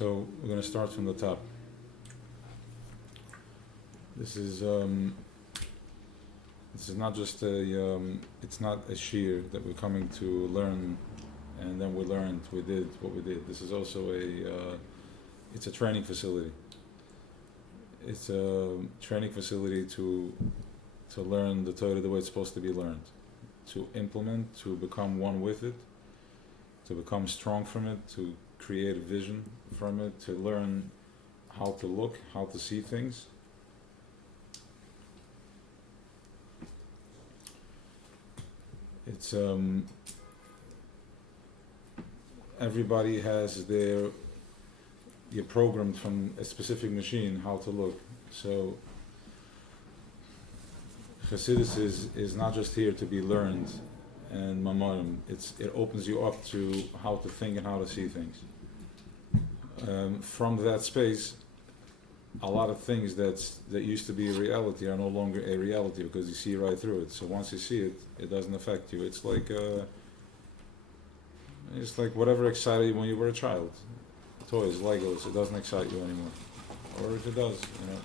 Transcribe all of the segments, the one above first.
So we're going to start from the top. This is not just it's not a shear that we're coming to learn, and then we learned, we did what we did. This is also it's a training facility. It's a training facility to learn the Torah the way it's supposed to be learned, to implement, to become one with it, to become strong from it, to create a vision from it, to learn how to look, how to see things. It's everybody has you're programmed from a specific machine how to look. So Chassidus is not just here to be learned and mamarim. It opens you up to how to think and how to see things. From that space, a lot of things that used to be a reality are no longer a reality because you see right through it. So once you see it, it doesn't affect you. It's like whatever excited you when you were a child. Toys, Legos, it doesn't excite you anymore. Or if it does,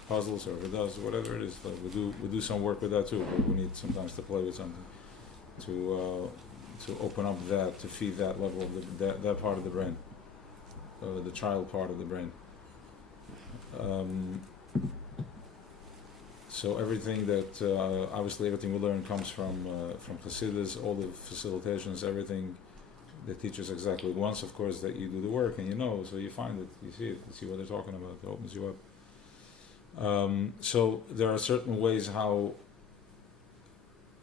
puzzles, or if it does, whatever it is, like we do some work with that too. But we need sometimes to play with something to open up that, to feed that level of that part of the brain, the child part of the brain. So everything that obviously everything we learn comes from Chassidus, all the facilitations, everything. They teach us exactly once, of course, that you do the work and so you find it, you see it, you see what they're talking about. It opens you up. So there are certain ways how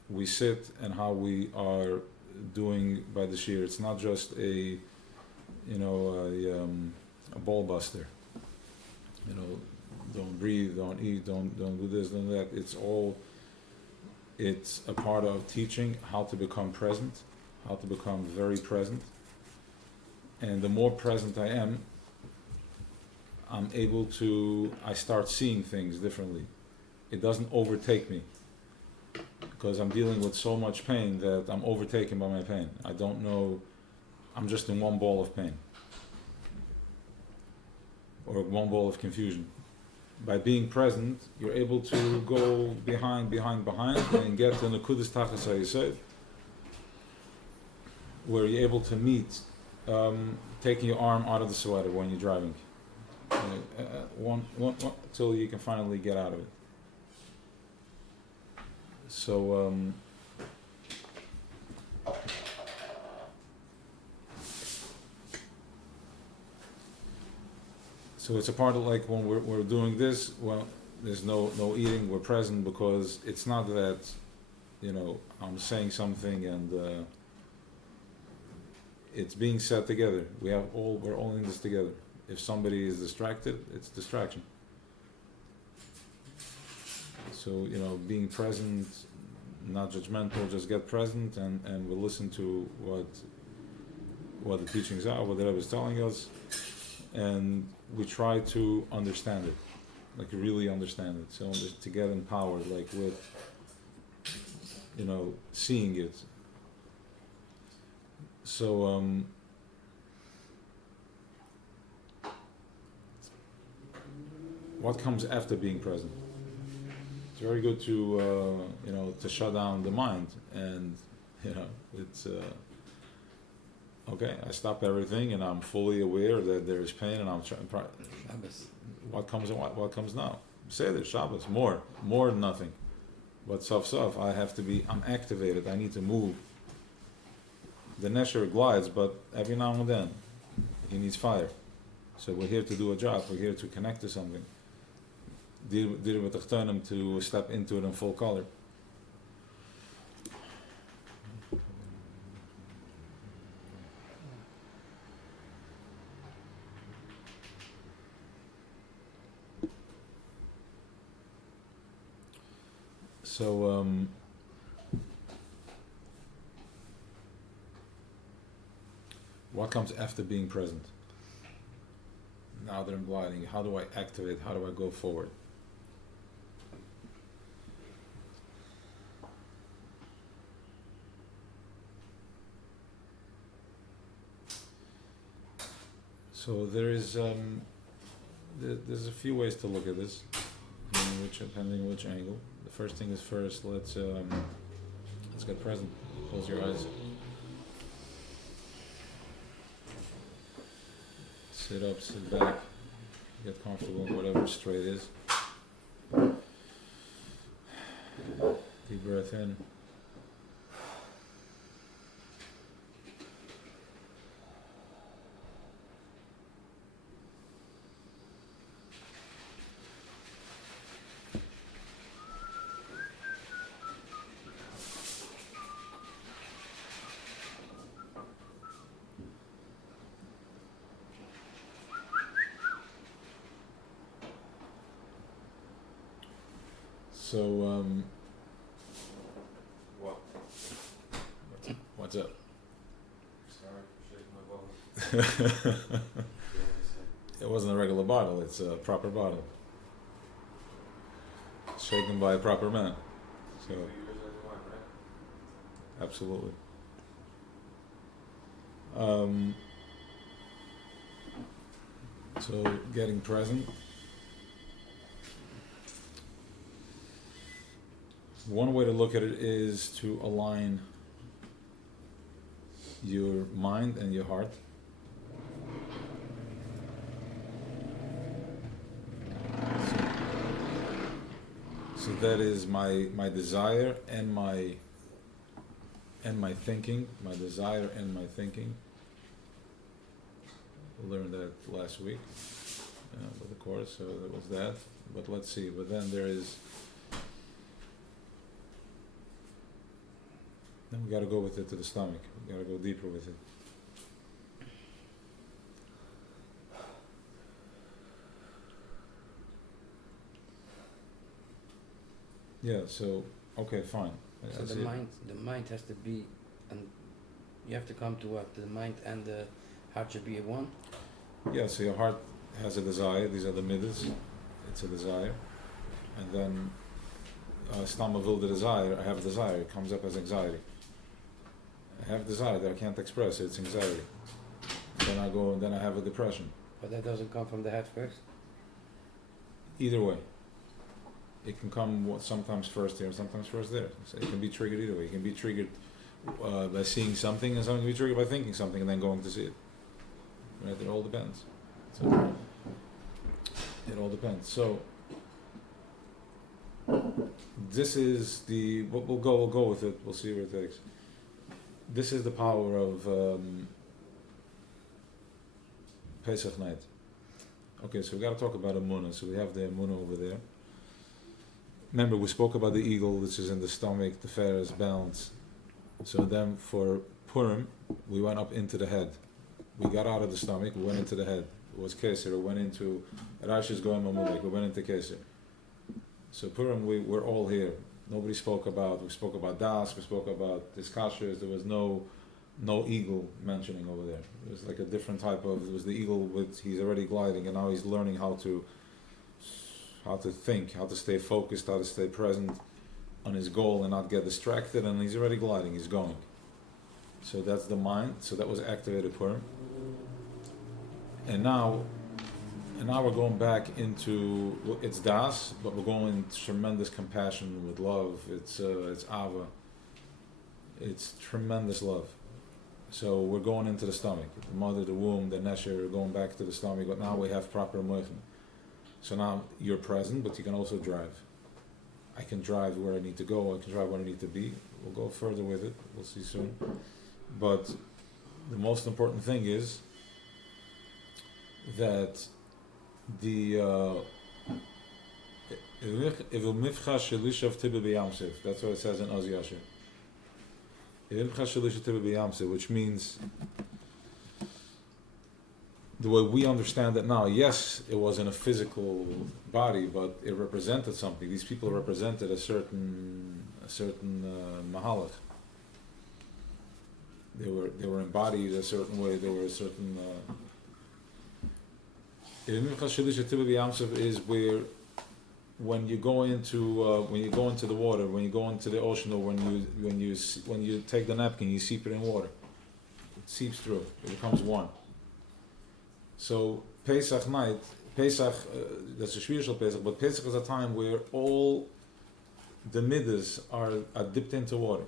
we sit and how we are doing by the shear. It's not just a ball buster. Don't breathe, don't eat, don't do this, don't that. It's a part of teaching how to become present, how to become very present. And the more present I am, I start seeing things differently. It doesn't overtake me because I'm dealing with so much pain that I'm overtaken by my pain. I don't know, I'm just in one ball of pain or one ball of confusion. By being present, you're able to go behind and get to Nekudas Tachas HaYesod, where you're able to meet, taking your arm out of the sweater when you're driving, one till you can finally get out of it. So so it's a part of like when we're doing this. Well, there's no eating. We're present because it's not that I'm saying something and it's being said together. We're all in this together. If somebody is distracted, it's distraction. So being present, not judgmental, just get present and we'll listen to what the teachings are, what the Rebbe is telling us, and we try to understand it, like really understand it. So to get empowered, like with seeing it. So what comes after being present? It's very good to to shut down the mind, and it's okay. I stop everything, and I'm fully aware that there is pain, and I'm trying. What comes now? Say this Shabbos more than nothing. But sof, I'm activated. I need to move. The Nesher glides, but every now and then he needs fire. So we're here to do a job. We're here to connect to something. Deal with Achtonim to step into it in full color. So what comes after being present? Now that I'm gliding, how do I activate? How do I go forward? So there's a few ways to look at this, depending on which angle. The first thing is first. Let's get present. Close your eyes. Sit up, sit back, get comfortable in whatever straight is. Deep breath in. So, What? what's up? Sorry for shaking my bottle. It wasn't a regular bottle, it's a proper bottle. Shaken by a proper man. So, absolutely. So, getting present. One way to look at it is to align your mind and your heart. So that is my desire and my thinking. My desire and my thinking. We learned that last week with the course, so that was that. But let's see. But then there is. Then we got to go with it to the stomach. We got to go deeper with it. Yeah. So okay, fine. So the mind has to be, and you have to come to what the mind and the heart should be at one. Yeah. So your heart has a desire. These are the midas. It's a desire, and then stomach will the desire. I have a desire. It comes up as anxiety. I have desire that I can't express. It's anxiety. Then I go and then I have a depression. But that doesn't come from the head first. Either way, it can come sometimes first here and sometimes first there. So it can be triggered either way. It can be triggered by seeing something, and something can be triggered by thinking something and then going to see it. Right? It all depends. So it all depends. So this is the. We'll go with it. We'll see where it takes. This is the power of Pesach night. Okay, so we got to talk about Emunah. So we have the Emunah over there. Remember, we spoke about the eagle, which is in the stomach, the feathers, balance. So then for Purim, we went up into the head. We got out of the stomach, we went into the head. It was Keser, we went into, Rashi's going Mamulek, we went into Keser. So Purim, we're all here. We spoke about Das, we spoke about discussions. There was no eagle mentioning over there. It was like a different type of, it was the eagle he's already gliding and now he's learning how to think, how to stay focused, how to stay present on his goal and not get distracted, and he's already gliding, he's going. So that's the mind, so that was activated for him. And now we're going back into, it's Das, but we're going into tremendous compassion with love. It's Ava. It's tremendous love. So we're going into the stomach. The mother, the womb, the nesher, we're going back to the stomach, but now we have proper moichim. So now you're present, but you can also drive. I can drive where I need to go, I can drive where I need to be. We'll go further with it, we'll see soon. But the most important thing is that that's what it says in Oz Yashir. Which means, the way we understand it now, yes, it was in a physical body, but it represented something. These people represented a certain mahalach. They were embodied a certain way. They were a certain. Is where when you go into the water, when you go into the ocean, or when you take the napkin, you seep it in water. It seeps through. It becomes one. So Pesach night, Pesach, that's a spiritual Pesach, but Pesach is a time where all the middas are dipped into water.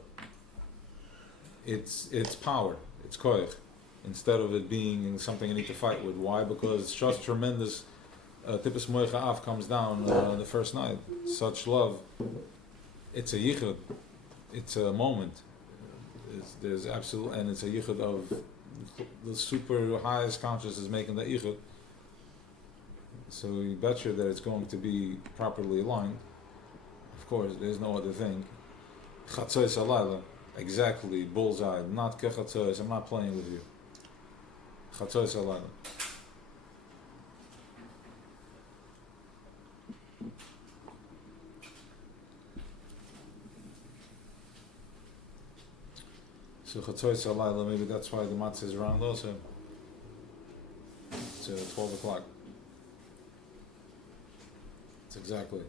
It's power, it's koich, instead of it being something you need to fight with. Why? Because such tremendous Tippus Moicha Av comes down the first night. Such love, it's a yichud, it's a moment. There's absolute, and it's a yichud of the super highest consciousness making that yichud. So you betcha that it's going to be properly aligned. Of course, there's no other thing. Chatzois alayla, exactly, bullseye, not kechatzois, I'm not playing with you. Chatzois alayla. So Chatzois alayla, maybe that's why the Matza is around also. It's 12 o'clock. It's exactly.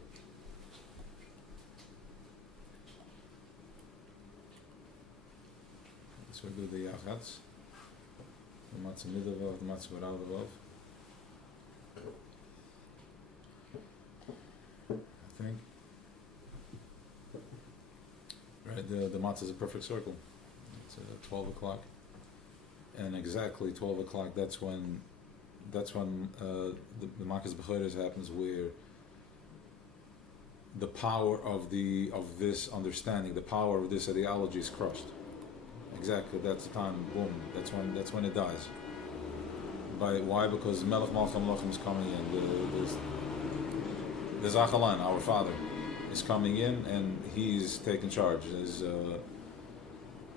So we do the Yachatz, the Matzah Midavav, the Matzah Baralavav. I think. Right, the Matzah is a perfect circle. It's 12 o'clock. And exactly 12 o'clock, that's when the Makas B'choros happens, where the power of this understanding, the power of this ideology is crushed. Exactly, that's the time. Boom. That's when it dies. Why? Because Melech Malcham Lochem is coming in. The Zachalan, our father, is coming in, and he's taking charge. There's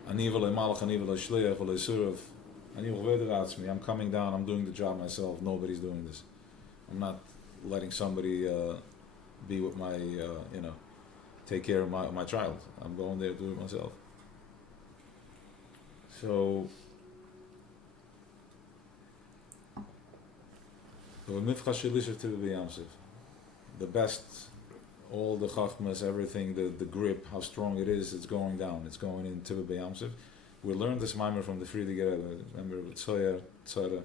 Anivel Malach, Anivel Shliach, Surav. I'm coming down. I'm doing the job myself. Nobody's doing this. I'm not letting somebody be with my, take care of my child. I'm going there to do it myself. So, the best, all the chachmas, everything, the grip, how strong it is, it's going down. It's going in Tivah B'Yamsef. We learned this mimer from the Friedrich Rebbe. Remember, Tzoya, Tzara.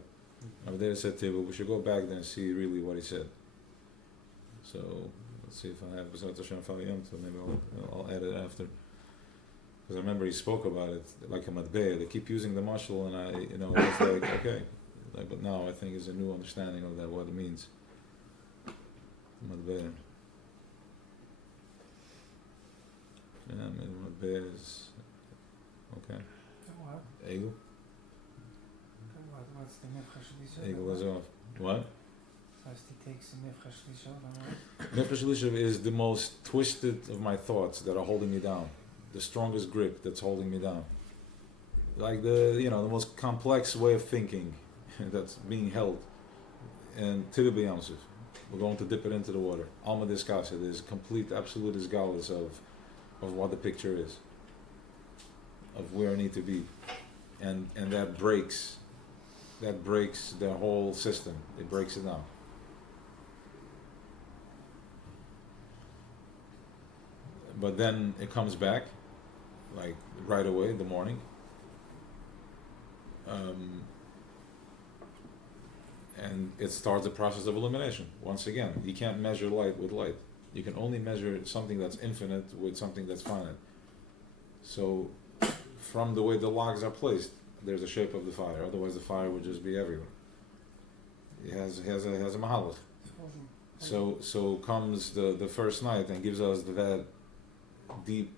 Over there it said Tivah. We should go back there and see really what he said. So, let's see if I have B'Sat Hashem Fa'ayam, so maybe I'll add it after. Because I remember he spoke about it like a matbeh. They keep using the mashal, and I was like, okay. But now I think it's a new understanding of that, what it means. Matbeh. Yeah, maybe matbeh is okay. What? Egel. What's the Nefesh Lishav? Egel is off. What? First he takes the Nefesh Lishav. Nefesh Lishav is the most twisted of my thoughts that are holding me down. The strongest grip that's holding me down. Like the most complex way of thinking that's being held. And Tivah B'Yamsef, we're going to dip it into the water. Alma Diskasa, there's complete, absolute isgalus of what the picture is, of where I need to be. And that breaks the whole system. It breaks it down. But then it comes back, like right away in the morning. And it starts the process of elimination. Once again, you can't measure light with light. You can only measure something that's infinite with something that's finite. So, from the way the logs are placed, there's a shape of the fire. Otherwise, the fire would just be everywhere. It has a mahalach. So comes the first night and gives us that deep,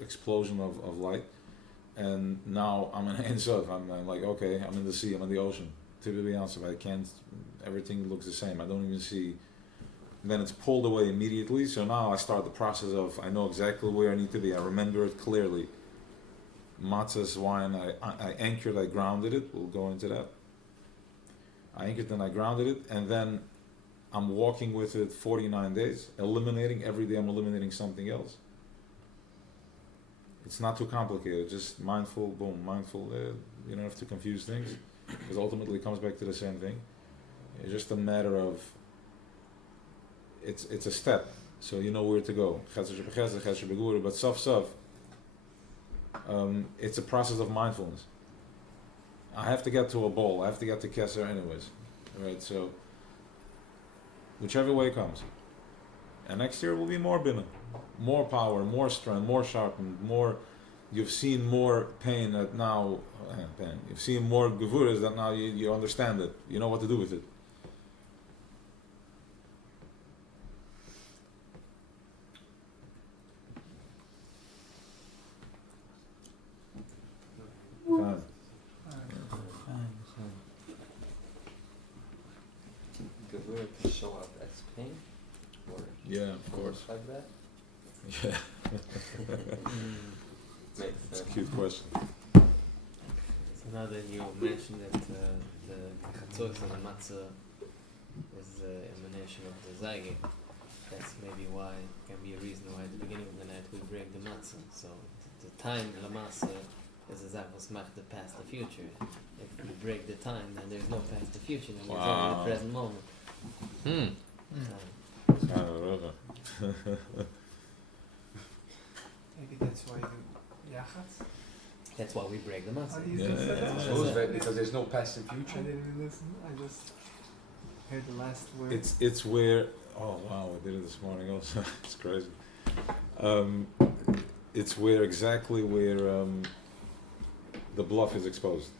explosion of light. And now I'm in Ein Sof. I'm like, okay, I'm in the sea, I'm in the ocean. To be honest, I can't, everything looks the same. I don't even see. And then it's pulled away immediately. So now I start the process of, I know exactly where I need to be. I remember it clearly. Matzah's wine, I anchored, I grounded it. We'll go into that. I anchored and I grounded it. And then I'm walking with it 49 days, eliminating. Every day I'm eliminating something else. It's not too complicated, just mindful, boom, mindful. You don't have to confuse things, because ultimately it comes back to the same thing. It's just a matter of, it's a step, so you know where to go. But saf, it's a process of mindfulness. I have to get to a bowl. I have to get to Kesser anyways, right? So whichever way comes, and next year will be more bina, more power, more strength, more sharpened, more. You've seen more pain that now, pain. You've seen more gevuras that now you understand it. You know what to do with it. Fine. Gevura can show up as pain, or Yeah, of course. like that. Yeah, Makes it's a sense. cute question. So now that you mentioned that the chatzos and the matzah is the emanation of the zyge, that's maybe why, can be a reason why at the beginning of the night we break the matzah. So the time la matzah is a zachos mach the past, the future. If we break the time, then there's no past, the future, then there's only Wow. the present moment. Maybe that's why you do yachats. That's why we break the How matzah. do you Yeah, just say yeah, that? yeah. Suppose that because there's no past and I future. didn't listen. I just heard the last word. It's where. Oh wow, I did it this morning also. It's crazy. It's where exactly where the bluff is exposed.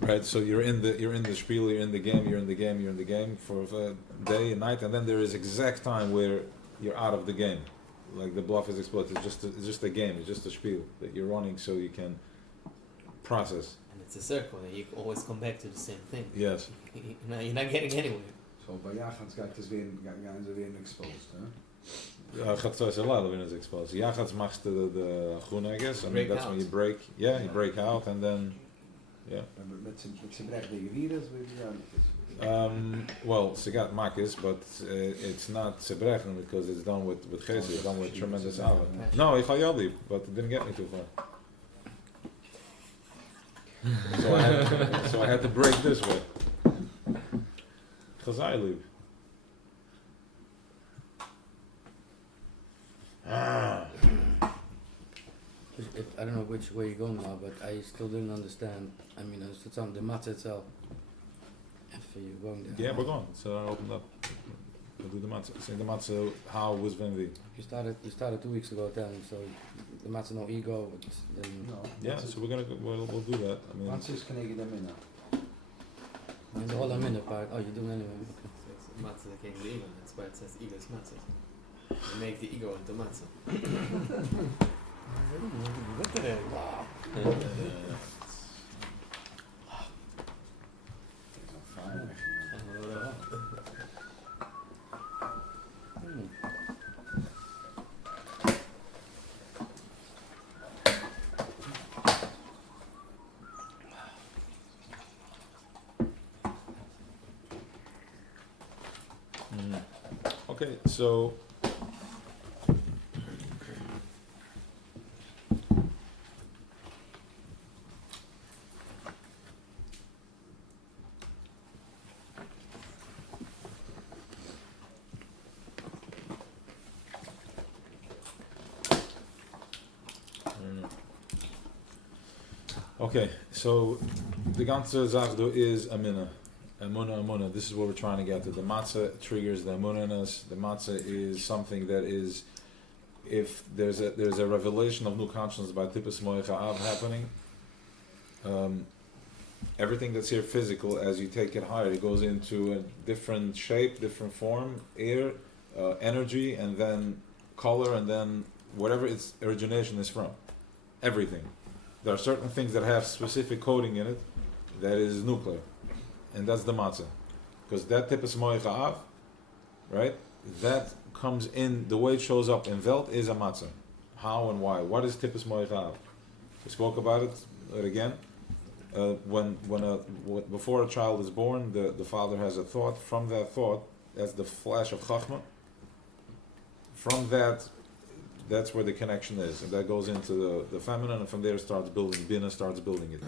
Right, so you're in the spiel, you're in the game for a day and night, and then there is exact time where you're out of the game, like the bluff is exposed. It's just a game, it's just a spiel that you're running so you can process. And it's a circle, and you always come back to the same thing. Yes. You're not getting anywhere. So bij Jachans gaan ze weer exposed, hè? Chatzos a lot of it is exposed. Yachatz machst the groen, I guess, and Break that's out. when you break. Yeah, you break out, and then yeah. Met zijn brecht tegen wie, dat is weer Well, Sigat Makis, but it's not Sebrechen because it's done with Chesed, it's done with tremendous hour. No, ich Yadi, but it didn't get me too far. So I had to break this way. Chazai leave. I don't know which way you're going now, but I still didn't understand. I mean, I understood something. The matzah itself. If you're going there. Yeah, we're going. So I opened up. We'll do the matzah. Say the matzah, how was Venvi? You started 2 weeks ago telling, so the matzah no ego. It's then Yeah, so we'll do that. I mean, Matza is knegen de minna. and the whole minute part. Oh, you're doing anyway. Okay. So it's matzah came the ego, that's why it says ego is matzah. You make the ego into matzah. okay, so okay, so the ganze Zachdo is Amina. Amuna. This is what we're trying to get to. The matzah triggers the amunanas. The matzah is something that is, if there's a revelation of new consciousness by Tippus Moecha Av happening, everything that's here physical, as you take it higher, it goes into a different shape, different form, air, energy, and then color, and then whatever its origination is from. Everything. There are certain things that have specific coding in it that is nuclear. And that's the matzah. Because that Tippus Moecha Av, right, that comes in, the way it shows up in Welt is a matzah. How and why? What is Tippus Moecha Av? We spoke about it again. Before a child is born, the father has a thought. From that thought, that's the flash of Chachma. From that's where the connection is. And that goes into the feminine, and from there starts building, Bina starts building it.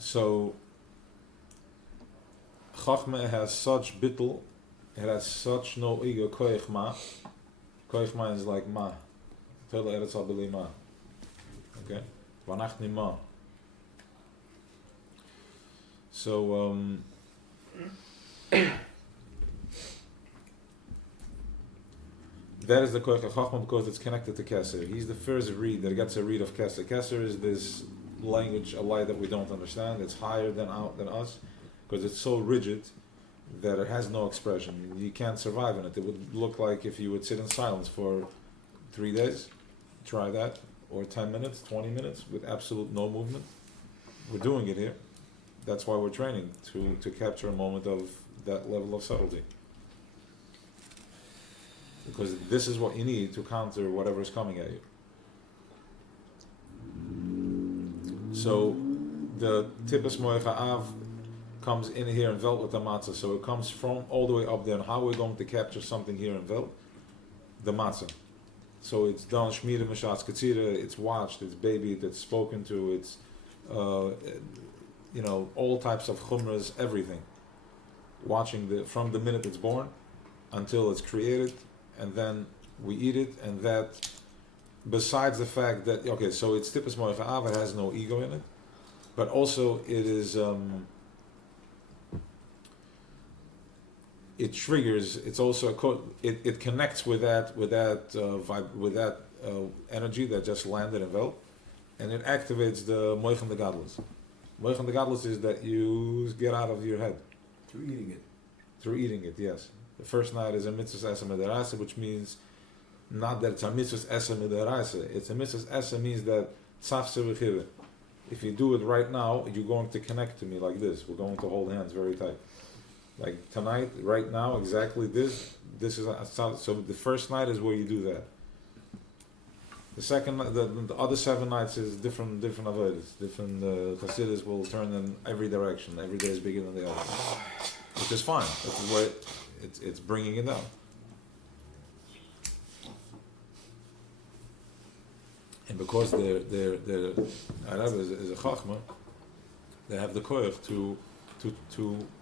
So, Chachma has such bittul, it has such no ego, koich ma. Koich ma is like ma. Tele eretz abili ma. Okay? Vanach nima. So that is the koich chachma because it's connected to Keser. He's the first read that gets a read of Keser. Keser is this language, a light that we don't understand. It's higher than us because it's so rigid that it has no expression. You can't survive in it. It would look like if you would sit in silence for 3 days. Try that, or 10 minutes, 20 minutes with absolute no movement. We're doing it here. That's why we're training to capture a moment of that level of subtlety. Because this is what you need to counter whatever is coming at you. So the Tippus Moecha Av comes in here in Velt with the Matza. So it comes from all the way up there. And how we're going to capture something here in Velt? The Matza. So it's done Shmira Meshatz Ketzira, it's watched, it's babied, it's spoken to, it's all types of chumras, everything. Watching from the minute it's born until it's created, and then we eat it, and that, besides the fact that, okay, so it's Tippus Moecha Av, it has no ego in it, but also it is, it triggers. It's also it connects with that energy that just landed in Vel, and it activates the Moichem the Gadlus. Moichem the Gadlus is that you get out of your head Through eating it. through eating it. Yes, the first night is a mitzvah esa midaraisa, which means not that it's a mitzvah esa midaraisa. It's a mitzvah esa means that tzafse v'chive. If you do it right now, you're going to connect to me like this. We're going to hold hands very tight. Like tonight, right now, exactly this is so the first night is where you do that. The second, the other 7 nights is different avodas. Different Hasidus will turn in every direction. Every day is bigger than the other, which is fine. This is where it's bringing it down. And because their Arab is a chachma, they have the koyach to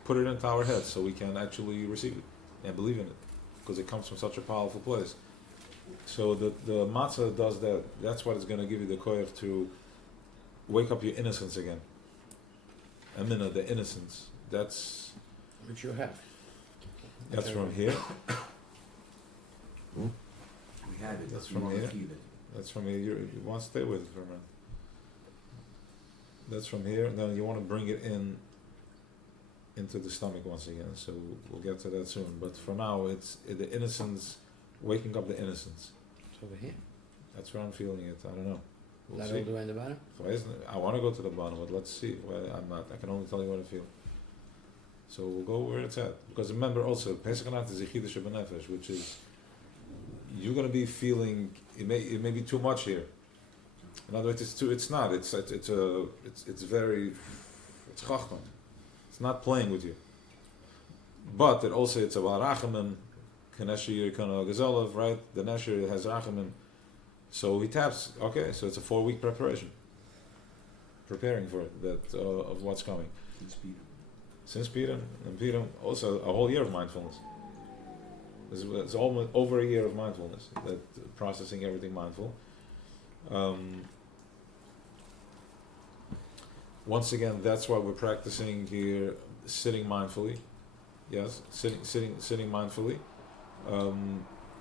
put it into our heads so we can actually receive it and believe in it, because it comes from such a powerful place. So the matzah does that. That's what is going to give you the koyach to wake up your innocence again. Amina, the innocence. That's Which you have. that's from here. We had it. That's You from wanna here. feel it. That's from here. You want to stay with it for a minute. That's from here. And then you want to bring it into the stomach once again. So we'll get to that soon. But for now, it's the innocence, waking up the innocence. It's over here. That's where I'm feeling it. I don't know. We'll That see. all the way in the bottom? I want to go to the bottom, but let's see. Well, I'm not. I can only tell you what I feel. So we'll go where it's at. Because remember also, Pesach Anat is a Chidush B'Nefesh, which is you're going to be feeling it may be too much here. In other words, it's not. It's very chachman. It's not playing with you. But it's about rachamim. Kanesher Yirkana Gazalev, right? The Nesher has rachamim. So he taps. Okay, so it's a 4-week preparation. Preparing for it, that of what's coming. Since Purim, and Purim also a whole year of mindfulness. It's almost over a year of mindfulness, that processing everything mindful. Once again, that's why we're practicing here, sitting mindfully. Yes, sitting mindfully,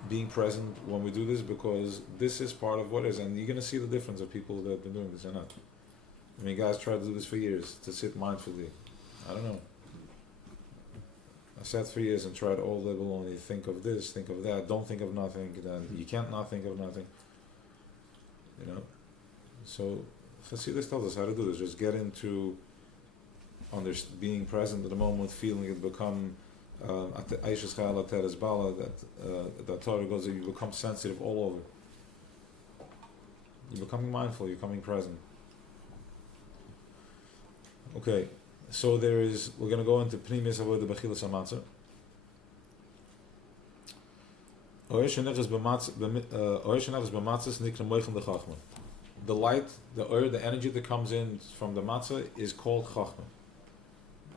being present when we do this, because this is part of what is, and you're going to see the difference of people that have been doing this or not. I mean, guys try to do this for years, to sit mindfully. I don't know. I sat for years and tried all level only, think of this, think of that, don't think of nothing, then you can't not think of nothing. You know? So Hasidus tells us how to do this. Just get into being present at the moment, feeling it become that the Torah goes, you become sensitive all over. You're becoming mindful, you're becoming present. Okay. So we're going to go into Pnimis Avodah Bechilas HaMatzah. The light, the energy that comes in from the matzah is called Chachma.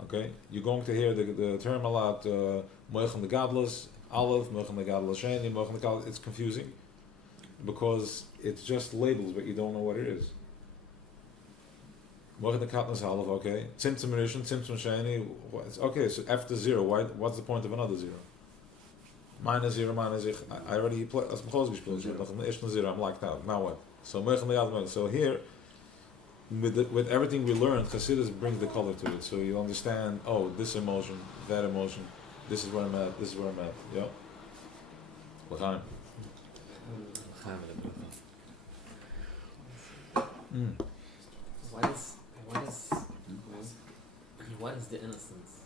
Okay? You're going to hear the term a lot, Moichem the Gadlus, Aleph, Moichem the Gadlus Sheni, Moichem the Gadlus. It's confusing because it's just labels, but you don't know what it is. Morgen the katnas half, okay. Tzimtzum rishon, tzimtzum sheni. Okay, so after 0, what's the point of another 0? Minus 0, minus ich. I already played, as b'chos gespielt, noch im ersten 0, I'm locked out. Now what? So morgen the other. So here, with everything we learned, Chassidus brings the color to it. So you understand, oh, this emotion, that emotion, this is where I'm at, this is where I'm at. Yeah? L'chaim. What is the innocence?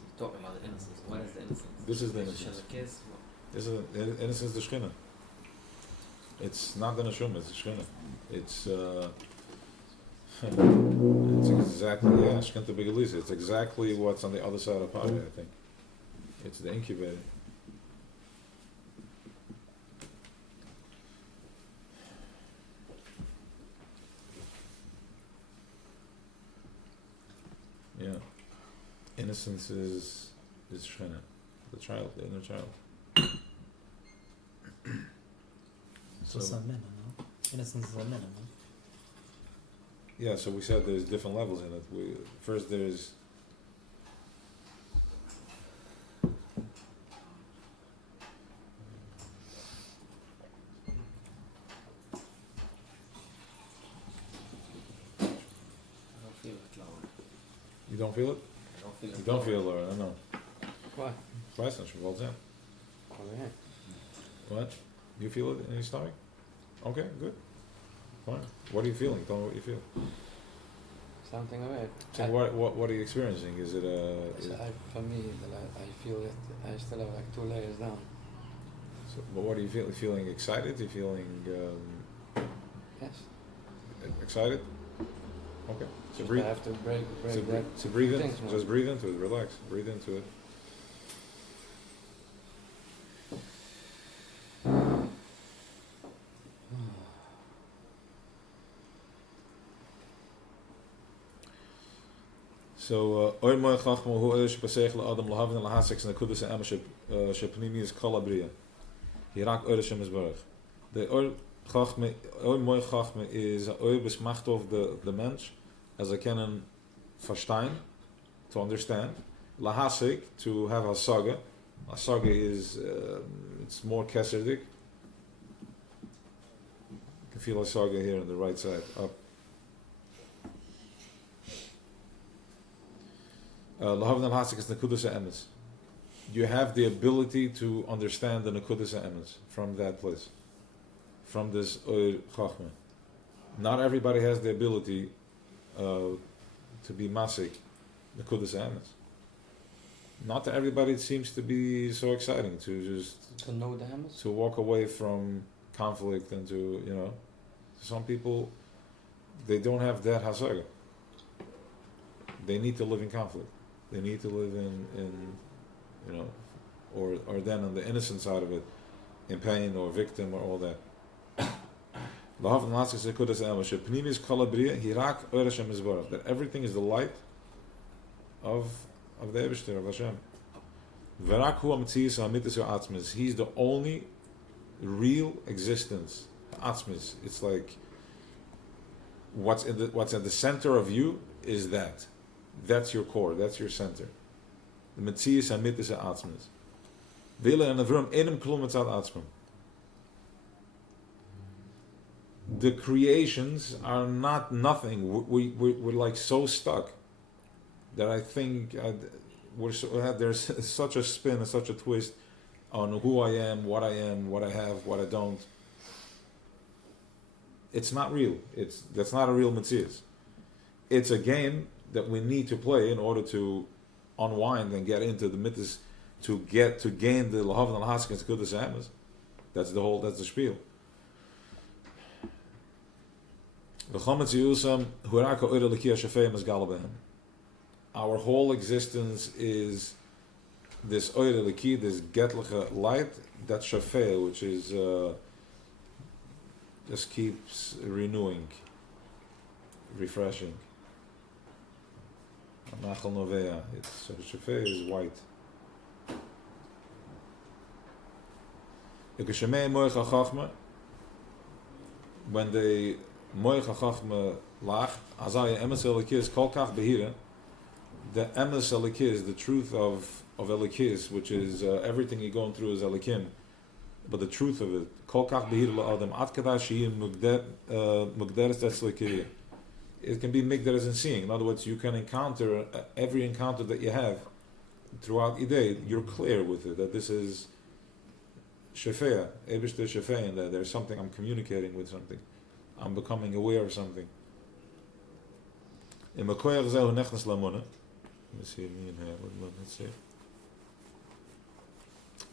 You talk about the innocence. What is the innocence? This is the Just innocence. a kiss? This is innocence the Shechina. It's not the Neshama, it's the Shechina. It's exactly, yeah, Shechina Begalisa. It's exactly what's on the other side of Pari, I think. It's the incubator. Yeah. Innocence is Shechina. The child, the inner child. So it's a minimum, no? Innocence is a minimum. Yeah, so we said there's different levels in it. First there's I don't feel it, Laura. you don't feel it? I don't feel it. You don't feel it, Laura, I know. Why? Weiß nicht, wie wollt's sein? Okay. What? You feel it in your stomach? Okay, good. Fine. What are you feeling? Tell me what you feel. Something away. So what are you experiencing? Is it For me, I feel it. I still have like 2 layers down. so, but what are you feeling? Feeling excited? You feeling Yes. excited? Okay. So Just breathe. I have to break So, that. so breathe in. things more. Just breathe into it. Relax. Breathe into it. So, oy moy chachma hu oy shpasech la adam lahavin la hasek na kudas am shepnimi is kalabriya. Hirak oy shem is berg. The oy chachma oy moy chachma is oy besmacht of the mensch as I can verstehen, to understand. La hasek, to have a saga. A saga is it's more keserdik. You can feel a saga here on the right side up. You have the ability to understand the Nekudas Emes from that place, from this Chachma. Not everybody has the ability to be Masik, Nekudas Emes. Not to everybody it seems to be so exciting to just To know the Hamas? to walk away from conflict and to, some people, they don't have that Hasaga. They need to live in conflict. They need to live in or then on the innocent side of it, in pain or victim or all that. That everything is the light of the Eibishter, of Hashem. He's the only real existence. Atzmis. It's like what's at the center of you is that. That's your core, that's your center. The Metzias Amitis Atzmis. Wille and Avram Enem Klum Mitzad Atzmim. The creations are not nothing. We're like so stuck that I think there's such a spin and such a twist on who I am, what I have, what I don't. It's not real. That's not a real Metzias. It's a game that we need to play in order to unwind and get into the mitzvahs, to gain the lahav and haskins kudas amas. That's the spiel. Our whole existence is this oire liki, this getliche light, that shafeh, which is just keeps renewing, refreshing. Nachal Novea. So Shafeh is white. When the Moich HaChachma Lach, Azaya Emes Elikis, Kolkach Behira, the Emes Elikis, the truth of Elikis, which is everything you're going through is Elikim, but the truth of it, Kolkach Behira La'adam, Atkada Shiyim Mugderes Etzlikiriya. It can be Migderes in seeing. In other words, you can encounter, every encounter that you have throughout your day, you're clear with it, that this is Shefeya, Ebishter Shefeya, and that there's something, I'm communicating with something. I'm becoming aware of something. In Makoyach Zehu Nechnas Lamuna. Let me see me in here. Let's see.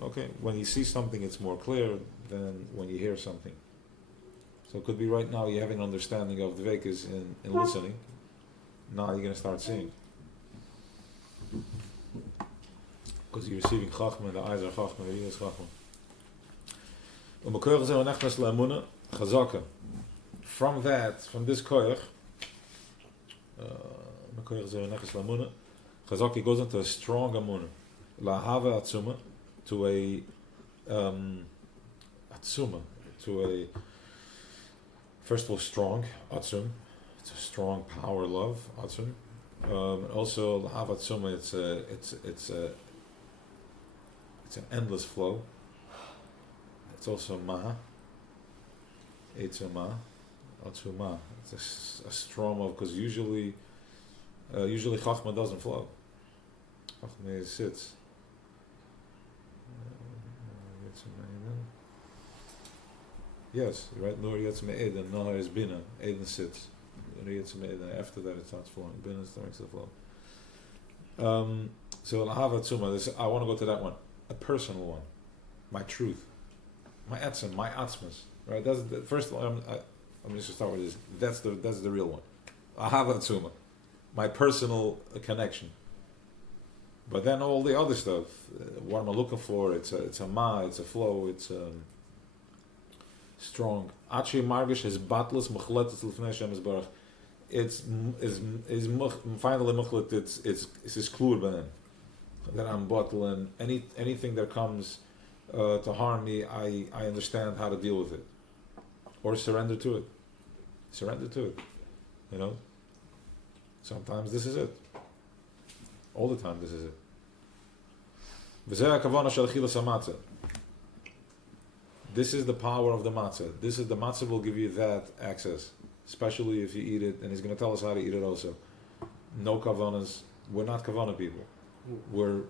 Okay, when you see something, it's more clear than when you hear something. So it could be right now you're having an understanding of the Vekas in listening. Now you're going to start seeing. Because you're receiving Chachma, the eyes are Chachma, the ears Chachma. U'makoyach zehu nechnas la'amuna chazaka. From that, from this koyach, makoyach zehu nechnas la'amuna chazaka, goes into a strong amuna. La'hava atzuma, to a atzuma, to a, first of all, strong atzum. It's a strong power, love atzum. Also, la'hava atzuma, it's an endless flow. It's also ma, Eitzuma, Atzuma. It's a strom of, because usually Chachma doesn't flow. Chachma sits. Yes, right. Nor Yetzme Eden, Nahar is Bina. Eden sits. Yetzme Eden. After that, it starts flowing. Bina starts to flow. So Lahava Tzuma. I want to go to that one. A personal one. My truth. My etzem, my atzmas, right? That's the first one. Let me just start with this. That's the real one. Ahava atzuma, my personal connection. But then all the other stuff, what am I looking for? It's a ma, it's a flow, it's strong. Achi margish is batless muchletes l'fnei Hashem yisbarach. It's finally muchlet. It's klur b'nem. That I'm bottling anything that comes to harm me, I understand how to deal with it. Or surrender to it. Surrender to it. You know? Sometimes this is it. All the time this is it. This is the power of the matzah. This is the matzah will give you that access. Especially if you eat it, and he's going to tell us how to eat it also. No kavanas. We're not kavana people. We're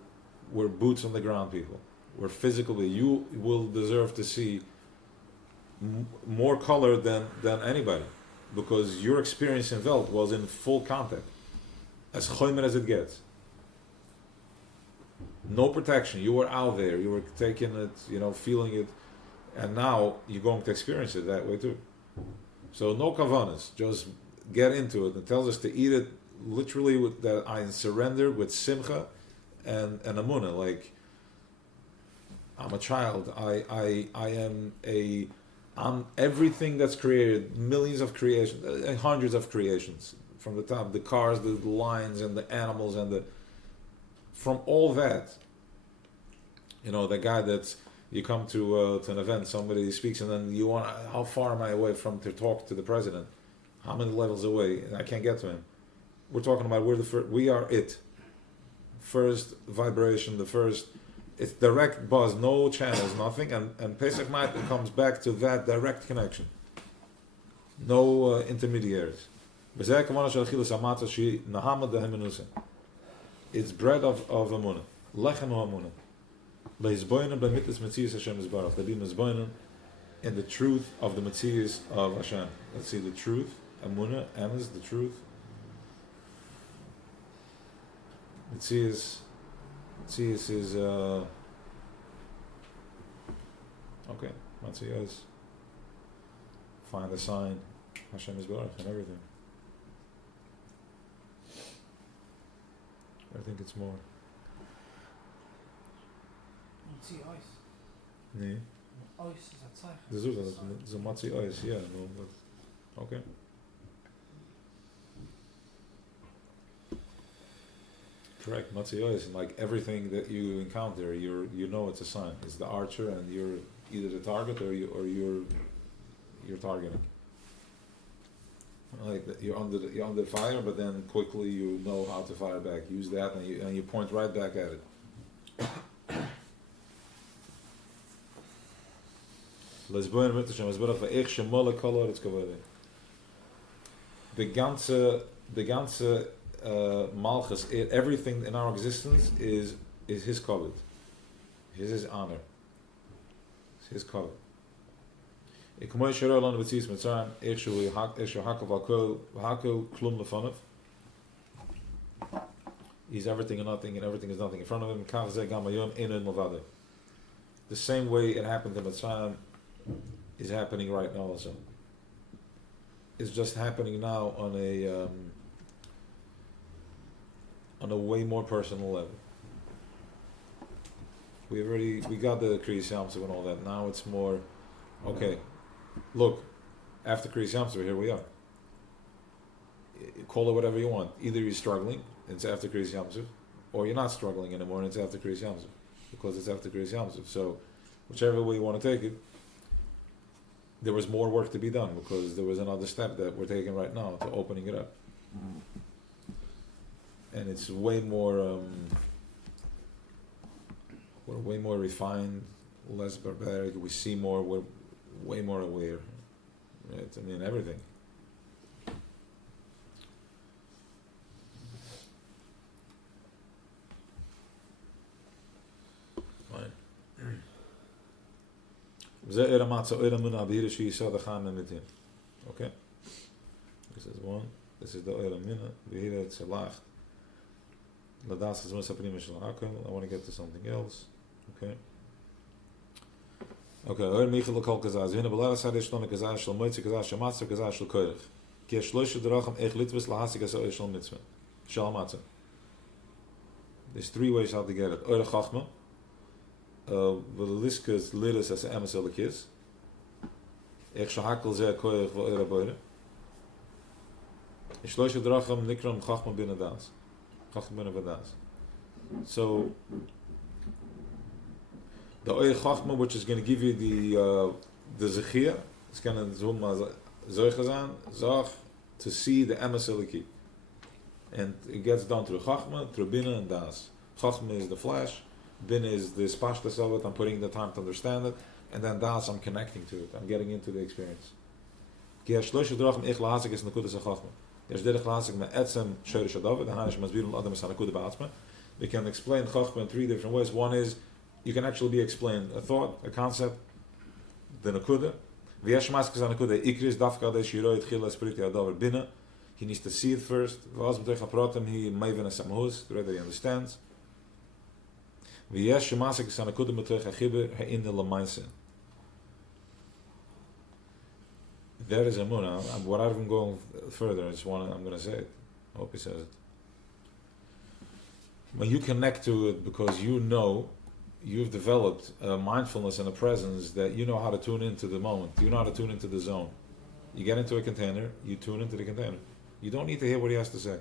boots on the ground people. Where physically you will deserve to see more color than anybody, because your experience in Welt was in full contact, as choimer as it gets. No protection. You were out there. You were taking it, feeling it, and now you're going to experience it that way too. So no kavanas. Just get into it. It tells us to eat it literally with that I surrender with simcha and amunah, like. I'm a child. I'm everything that's created, millions of creations, hundreds of creations, from the top, the cars, the lines, and the animals, from all that. The guy that's, you come to an event, somebody speaks, and then how far am I away from to talk to the president? How many levels away? And I can't get to him. We're talking about we are it. First vibration, the first. It's direct buzz, no channels, nothing, and Pesach night it comes back to that direct connection. No intermediaries. It's bread of Amunah. Lechem Amunah. In the truth of the Metzias of Hashem. Let's see the truth. Amunah, Emes, the truth. Metzias is okay. Matza find the sign. Hashem is Baruch and everything. I think it's more. Matzi Ois. Nee. Ois is dat zeichen. The Matzi Ois, yeah, no, but okay. Correct. Matzi Ois, like everything that you encounter, you know it's a sign. It's the archer, and you're either the target or you're targeting. You're under fire, but then quickly you know how to fire back. Use that, and you point right back at it. The ganze Malchus, everything in our existence is his kavod, his honor, it's his kavod. He's everything and nothing, and everything is nothing in front of him. The same way it happened in Mitzrayim is happening right now also. It's just happening now on a way more personal level. We got the Kriyas Yamsuf and all that. Now it's more, okay, look, after Kriyas Yamsuf, here we are. Call it whatever you want. Either you're struggling, it's after Kriyas Yamsuf, or you're not struggling anymore, and it's after Kriyas Yamsuf, because it's after Kriyas Yamsuf. So, whichever way you want to take it, there was more work to be done, because there was another step that we're taking right now to opening it up. And it's way more, we're way more refined, less barbaric, we see more, we're way more aware. Right? I mean, everything. Okay? This is one. This is the Oira Mina. Vihira Tzalach. Ladas is Musa Prima Shalakam. I want to get to something else. Okay. Okay. Oira Michel Kol Kazaz. Vina Belara Sadish Tona Kazaz Shal Moitzi Kazaz Shal Matzah Kazaz Shal Koirich. Ki Shloishu Deracham Ech Litvis Lahasik Asa Oir Shal Mitzvah. Shal Matzah. There's three ways how to get it. Oira Chachma. Veliskas Liris as Emes Elikis. Ech Shahakel Zeh Koirich Oira Boire. Shloishu Deracham Nikram Chachma Bin Adas. So the Oyer Chachma, which is going to give you the Zechia, it's going to Zach to see the Emes Eliki, and it gets down through Chachma, through Bina and Das. Chachma is the flesh, Bina is the spashtas of it. I'm putting the time to understand it, and then Das I'm connecting to it. I'm getting into the experience. We can explain Chachma in three different ways. One is, you can actually be explained a thought, a concept, the Nakuda. He needs to see it first. That he understands. There is a Munah. Without even going further, I'm going to say it. I hope he says it. When you connect to it, because you know, you've developed a mindfulness and a presence that you know how to tune into the moment. You know how to tune into the zone. You get into a container, you tune into the container. You don't need to hear what he has to say.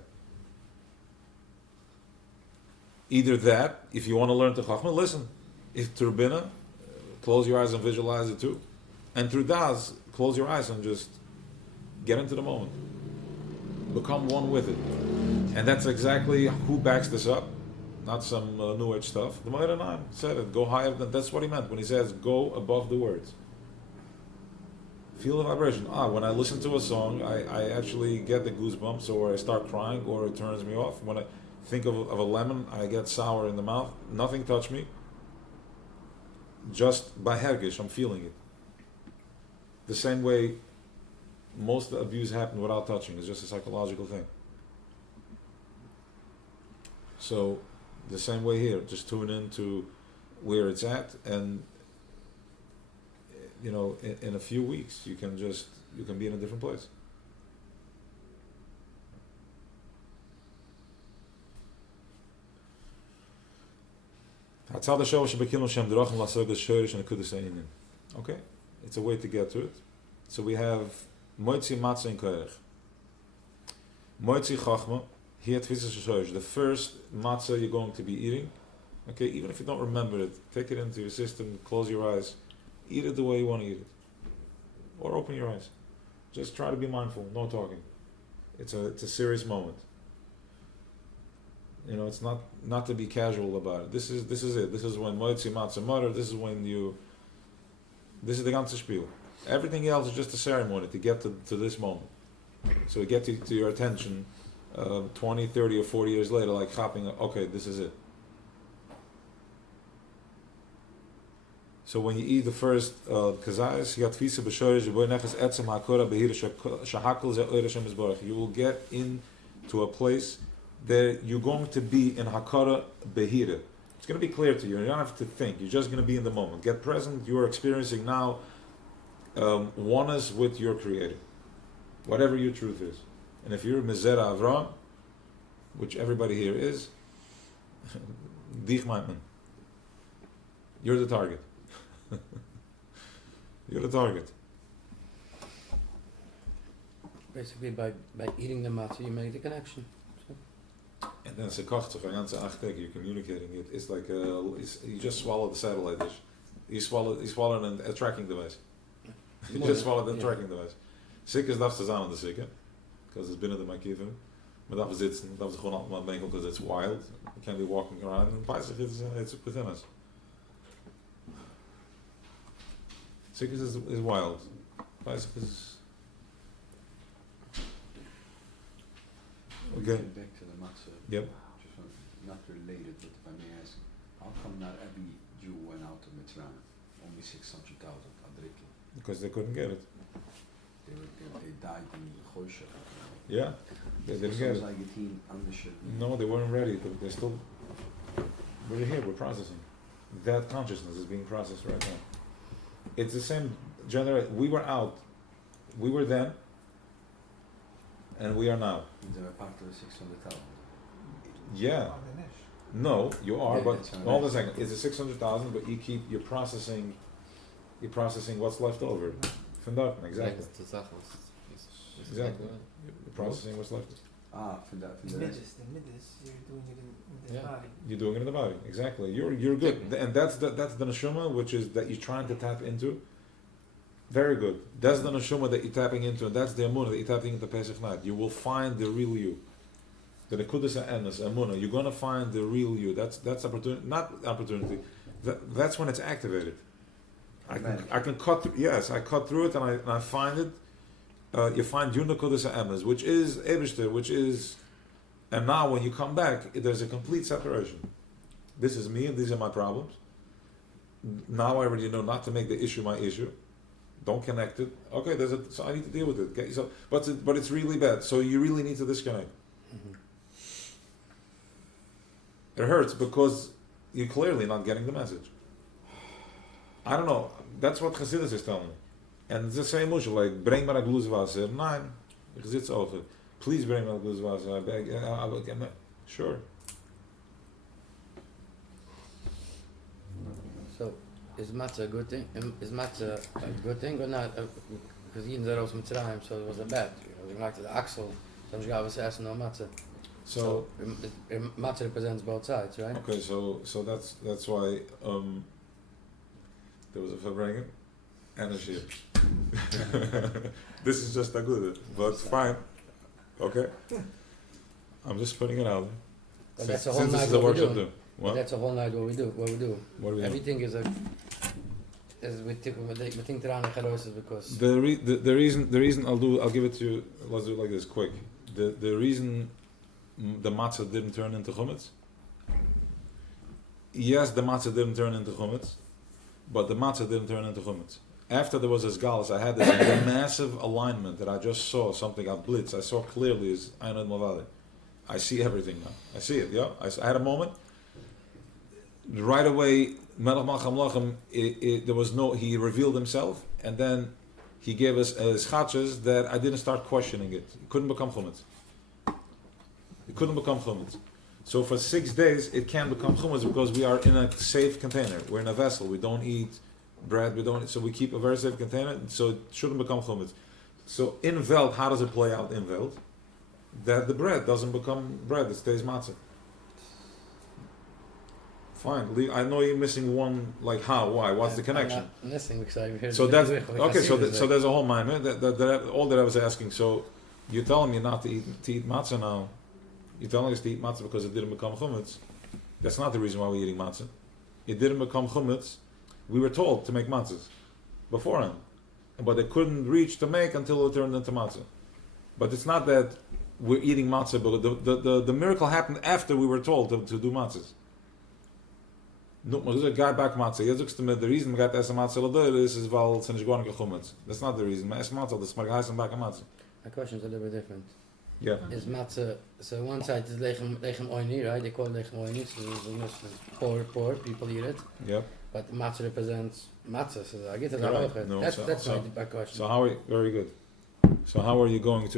Either that, if you want to learn to Chachma, listen. If through Bina, close your eyes and visualize it too. And through Das, close your eyes and just get into the moment. Become one with it. And that's exactly who backs this up. Not some New Age stuff. The Moed Anayim said it. Go higher than. That's what he meant when he says go above the words. Feel the vibration. When I listen to a song, I actually get the goosebumps, or I start crying, or it turns me off. When I think of a lemon, I get sour in the mouth. Nothing touched me. Just by hergish, I'm feeling it. The same way most abuse happens without touching. It's just a psychological thing. So, the same way here. Just tune into where it's at, and in a few weeks you can be in a different place. Okay, it's a way to get to it. So we have Moitzi, Matza, and Koirich. Moitzi Chachma, here at the first matzah you're going to be eating. Okay, even if you don't remember it, take it into your system, close your eyes, eat it the way you want to eat it. Or open your eyes. Just try to be mindful, no talking. It's a serious moment. You know, it's not to be casual about it. This is it. This is when Moitzi Matza Mother. This is when you. This is the ganze spiel. Everything else is just a ceremony to get to this moment. So we get to your attention 20, 30, or 40 years later, like hopping. Okay, this is it. So when you eat the first kazayas, you will get into a place that you're going to be in hakara behira. It's going to be clear to you. You don't have to think. You're just going to be in the moment. Get present. You are experiencing now oneness with your Creator, whatever your truth is. And if you're Mizera Avram, which everybody here is, Dich Maitman, you're the target. You're the target. Basically, by eating the matzah, you make the connection. And then it's a kochtach, a ganze achtek, you're communicating it. It's like you just swallow the satellite dish. You swallow a tracking device. You just swallow a tracking device. Sikkes darfst du sein an der Sikke, because it's binnen de Makivim. Man darf sitzen, man darf sich gewoon altijd maar denken, because it's wild. You can't be walking around, and Pesach it's within us. Sikkes is wild. Pesach is... Okay. Getting back to the matzah. Yep. Just not related, but if I may ask, how come not every Jew went out to Mitzrayim? Only 600,000 Adriki. Because they couldn't get it. They died in Choshe. Yeah, they didn't get it. Like a team undershirt. No, they weren't ready, but they're still... We're here, we're processing. That consciousness is being processed right now. It's the same generation. We were out. We were then, and we are now. They were part of the 600,000. Yeah. Oh, the Nish. No, you are, Yeah, but it's hold on a second. It's a 600,000, but you're processing what's left over. From that, exactly. Like the Tzachos. Exactly. You're processing what's left. Ah, from the The middes, you're doing it in the Yeah. body. You're doing it in the body. Exactly. You're good. And that's the neshama, which is that you're trying to tap into. Very good. That's the neshama that you're tapping into, and that's the emunah that you're tapping into Pesach night. You will find the real you. The nekudas ha'emes, emunah. You're gonna find the real you. That's opportunity. Not opportunity. That's when it's activated. I can cut through. Yes, I cut through it, and I find it. You find your nekudas ha'emes, which is Eibishter, which is. And now, when you come back, there's a complete separation. This is me, and these are my problems. Now I already know not to make the issue my issue. Don't connect it. Okay, so I need to deal with it. Okay, so but it's really bad. So you really need to disconnect. Mm-hmm. It hurts because you're clearly not getting the message. I don't know. That's what Chassidus is telling me. And it's the same issue, like, bring me a gluz Wasser. Nein, ich sitze auch. Please bring me a gluz Wasser. I beg. Sure. So, is matzah a good thing? Is matzah a good thing or not? Because Yidden said also Mitzrayim, so it was a bad. You know, like the axel, so you got to say no matzah. So matzah represents both sides, right? Okay, so that's why there was a Verbringen and a Shir. This is just a good, but fine. Okay, I'm just putting it out there. But that's a whole Since this night is a what we workshop, do. do. What? That's a whole night what we do. What do we do? Everything is we think around the chalos because The reason I'll give it to you. Let's do it like this, quick. The reason the matzah didn't turn into chumetz. Yes, the matzah didn't turn into chumetz, but the matzah didn't turn into chumetz. After there was this galus, I had this massive alignment that I just saw something. I blitz. I saw clearly is Einad Mavali. I see everything now. I see it. Yeah, I had a moment. Right away, Melech Malcham Lachem. There was no. He revealed himself, and then he gave us schachas that I didn't start questioning it. It couldn't become chumetz. It couldn't become chumetz. So for 6 days, it can become chumetz because we are in a safe container. We're in a vessel. We don't eat bread. So we keep a very safe container. So it shouldn't become chumetz. So in Veld, how does it play out in Veld? That the bread doesn't become bread. It stays matzah. Fine. I know you're missing one. Like how? Why? What's the connection? I'm missing because I heard. So that's okay. So there's a whole mind. All that I was asking. So You're telling me not to eat matzah now. You're telling us to eat matzah because it didn't become chumetz. That's not the reason why we're eating matzah. It didn't become chumetz. We were told to make matzahs beforehand, but they couldn't reach to make until it turned into matzah. But it's not that we're eating matzah, but the miracle happened after we were told to do matzahs. No, man sagt, geh back matzah. Jetzt sagst du mir, the reason we got essen matzah l'doir is weil es nicht gewonnen gechumetz. That's not the reason. Man essen matzah, das mag heißen back matzah. My question's a little bit different. Yeah. Is matzah, so one side is lechem oini, right? They call it lechem oini, so it's poor, people eat it. Yep. But matzah represents matzah, so I get it. Right. No, That's my question. So how are you, very good. So how are you going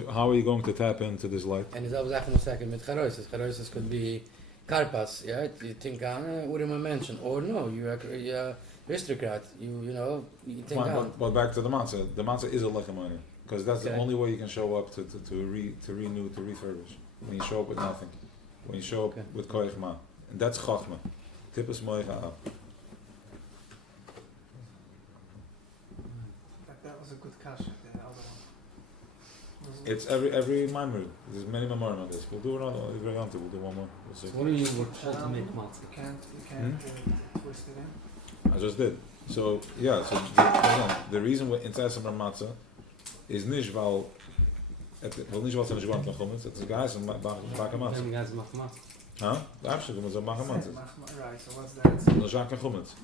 to tap into this light? And it's always after a second with charoises. Charoises could be karpas, yeah? You think Urim a mention, or no, you're aristocrat. You know, you think Fine, but back to the matzah. The matzah is a lechem oini. Because that's the Okay. only way you can show up to renew, to refurbish. When you show up with nothing. When you show up Okay. with koyach ma. And that's chachma. Tippus moicha ab. That was a good kasha, the other one. Was- It's every memory. There's many memory on this. We'll do another one. We'll do one more. We'll see. So what do you mean we're told to make matzah? You can't twist it in. I just did. So yeah. So again, the reason we're in Tzasam matzah is nicht weil nicht weil es nicht gewohnt lechumetz. It's geheißen baka matzah. Then guys make matzah. Huh? Absolutely, man soll machen matzah. Right, so what's that? No Jacques chumetz.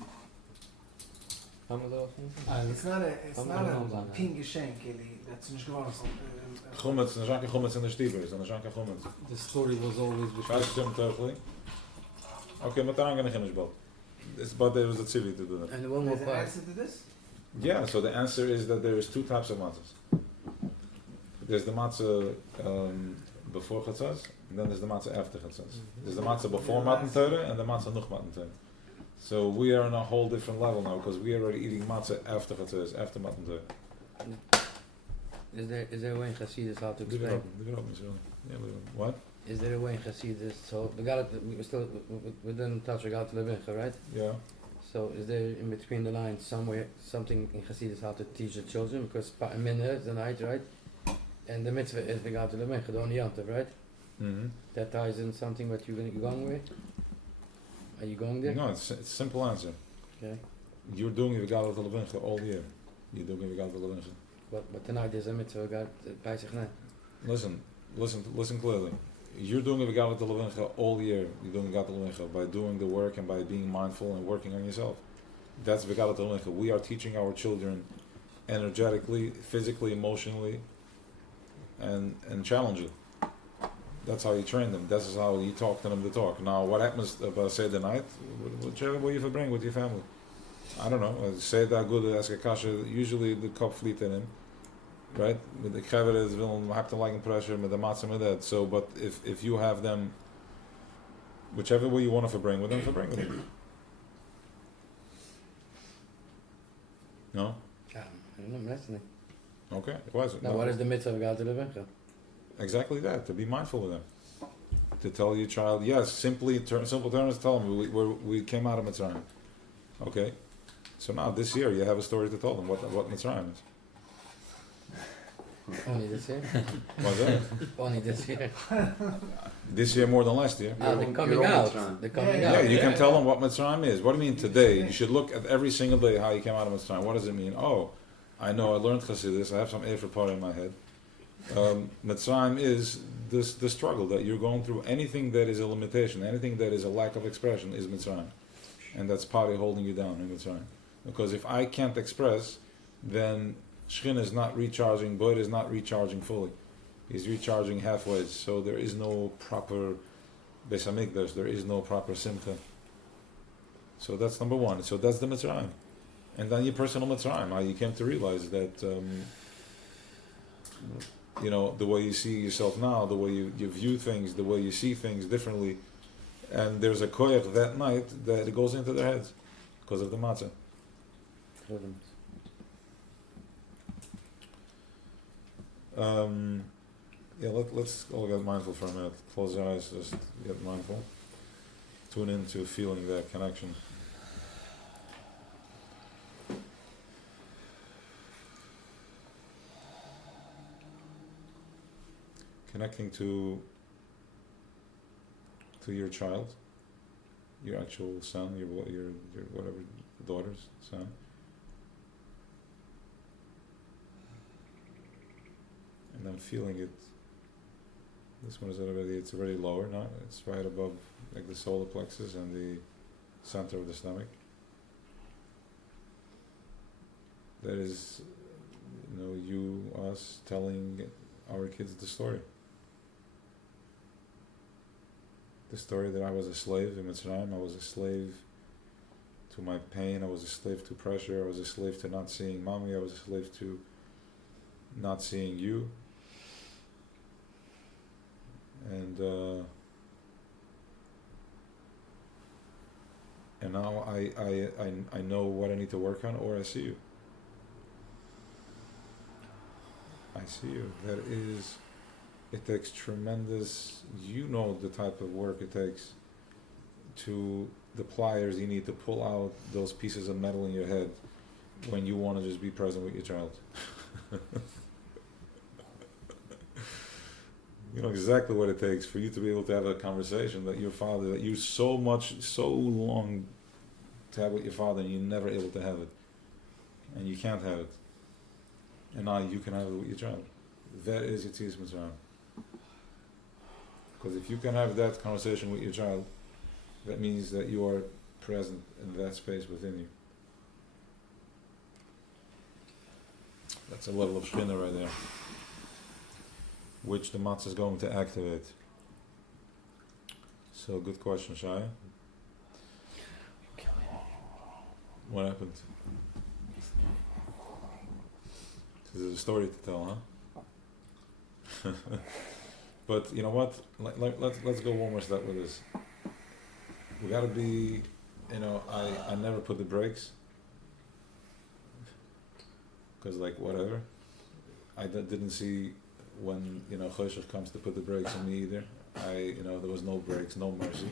Kann man darauf hin? It's not Come a on. ping geschenk, really. That's nicht gewonnen. Chumetz, no Jacques chumetz in the stiebers, no Jacques chumetz. The story was always Scheiß stimmt totally. Okay, but then I'm gonna finish both. But there was a tzivit to do that. And one more Is the part. answer to this? Yeah, so the answer is that there is two types of matzahs. There's the matzah before chatzas, and then there's the matzah after chatzas. There's the matzah before Matan Torah and the matzah nuch Matan Torah. So we are on a whole different level now because we are already eating matzah after chatzas, after Matan Torah. Is there a way in Hasidus how to Leave it explain? open, leave it open, Shirley. Yeah, leave it. What? Is there a way in Hasidus? So the Galat, we didn't touch the Galat Levincha, right? Yeah. So is there in between the lines somewhere something in Hasidus how to teach the children? Because a minute is the night, right? And the mitzvah is the Galat Levincha, the only yantav, right? Mm-hmm. That ties in something what you're going with. Are you going there? No, it's a simple answer. Okay. You're doing Vigalat Levincha all year. You're doing Vigalat Levincha. But tonight there's a mitzvah got by sich net. Listen clearly. You're doing a Vigalat Levincha all year. You're doing Vigalat Levincha by doing the work and by being mindful and working on yourself. That's Vigalat Levincha. We are teaching our children energetically, physically, emotionally, and challenging. That's how you train them. This is how you talk to them to talk. Now, what happens about say the night? Whichever way you bring with your family. I don't know. Say that good ask a kasha. Usually the cup fleet in him, right? With the kever is will have to like pressure with the matzah with that. So, but if you have them, whichever way you want to bring with them, bring with them. No. I don't know, I'm listening. Okay. Why is it? Now No. what is the mitzvah of Galat Levincha? Exactly that. To be mindful of them. To tell your child, yes. Simple terms. Tell them we came out of Mitzrayim. Okay. So now this year you have a story to tell them what Mitzrayim is. Only this year? What's that? Only this year. This year more than last year. Ah, they're coming You're out. Mitzrayim. They're coming Yeah, Yeah, out. you can tell them what Mitzrayim is. What do you mean today? You should look at every single day how you came out of Mitzrayim. What does it mean? Oh, I know I learned Chassidus. I have some Efer Parah in my head. Mitzrayim is the struggle that you're going through. Anything that is a limitation, anything that is a lack of expression is Mitzrayim. And that's Parah holding you down in Mitzrayim. Because if I can't express, then Shechin is not recharging, Boyd is not recharging fully. He's recharging halfway. So there is no proper Beis Hamikdash, there is no proper Simcha. So that's number one. So that's the Mitzrayim. And then your personal Mitzrayim, how you came to realize that, you know, the way you see yourself now, the way you view things, the way you see things differently. And there's a koyach that night that it goes into their heads because of the matzah. Yeah, let's all get mindful for a minute. Close your eyes, just get mindful. Tune into feeling that connection. connecting to your child, your actual son, your whatever, daughter's son. And I'm feeling it. This one is it's already lower now. It's right above like the solar plexus and the center of the stomach. That is, us telling our kids the story. The story that I was a slave in Mitzrayim, I was a slave to my pain, I was a slave to pressure, I was a slave to not seeing mommy, I was a slave to not seeing you. And now I know what I need to work on, or I see you. I see you. That is, it takes tremendous, the type of work it takes to the pliers you need to pull out those pieces of metal in your head when you want to just be present with your child. You know exactly what it takes for you to be able to have a conversation that your father, that you so long to have with your father and you're never able to have it. And you can't have it. And now you can have it with your child. That is Yetzias Mitzrayim. Because if you can have that conversation with your child, that means that you are present in that space within you. That's a level of Shekhinah right there, which the Matza is going to activate. So, good question, Shai. What happened? There's a story to tell, huh? But you know what? Let's go one more step with this. We gotta be, I never put the brakes. Because whatever. I didn't see when, Choshev comes to put the brakes on me either. There was no brakes, no mercy.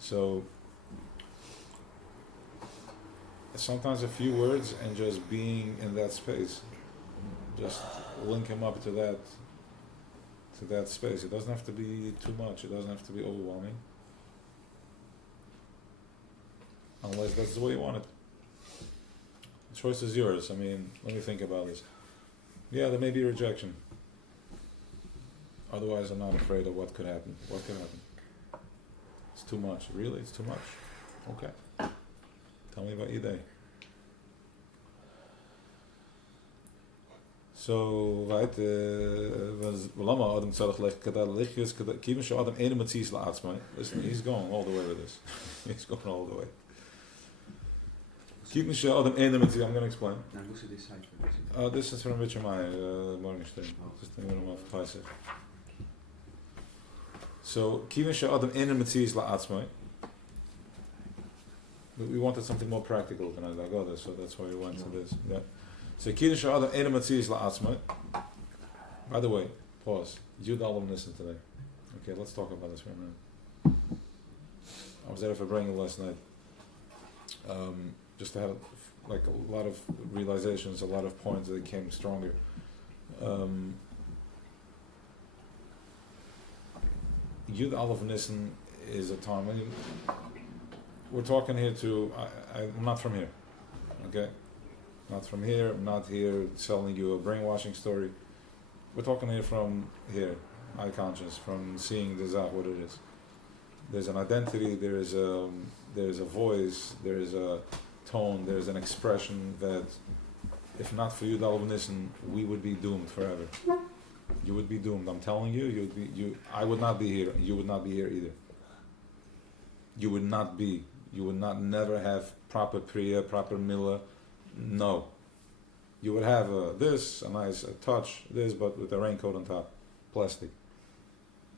So, sometimes a few words and just being in that space. Just link him up to that space. It doesn't have to be too much. It doesn't have to be overwhelming. Unless that's the way you want it. The choice is yours. Let me think about this. Yeah, there may be rejection. Otherwise, I'm not afraid of what could happen. What could happen? It's too much. Really? It's too much? Okay. Tell me about your day. So, listen, he's going all the way with this. He's going all the way. I'm going to explain. This is from Richard Meyer, Morgenstern. Just in the middle of Pesach. So, but we wanted something more practical tonight, so that's why we went to this. Yeah. So, by the way, pause. Yud Aleph Nissen today. Okay, let's talk about this for a minute. I was there for bringing last night. Just to have a lot of realizations, a lot of points that came stronger. Yud Aleph Nissen is a time when we're talking here to. I'm not from here, okay? Not from here. I'm not here selling you a brainwashing story. We're talking here from here, eye conscious, from seeing the Zah, what it is. There's an identity. There's a voice. There's a tone. There's an expression that, if not for Yud Aleph Nissen, we would be doomed forever. You would be doomed. I'm telling you. I would not be here. You would not be here either. You would not be. You would not never have proper priya, proper milah. No. You would have a nice touch, but with a raincoat on top, plastic.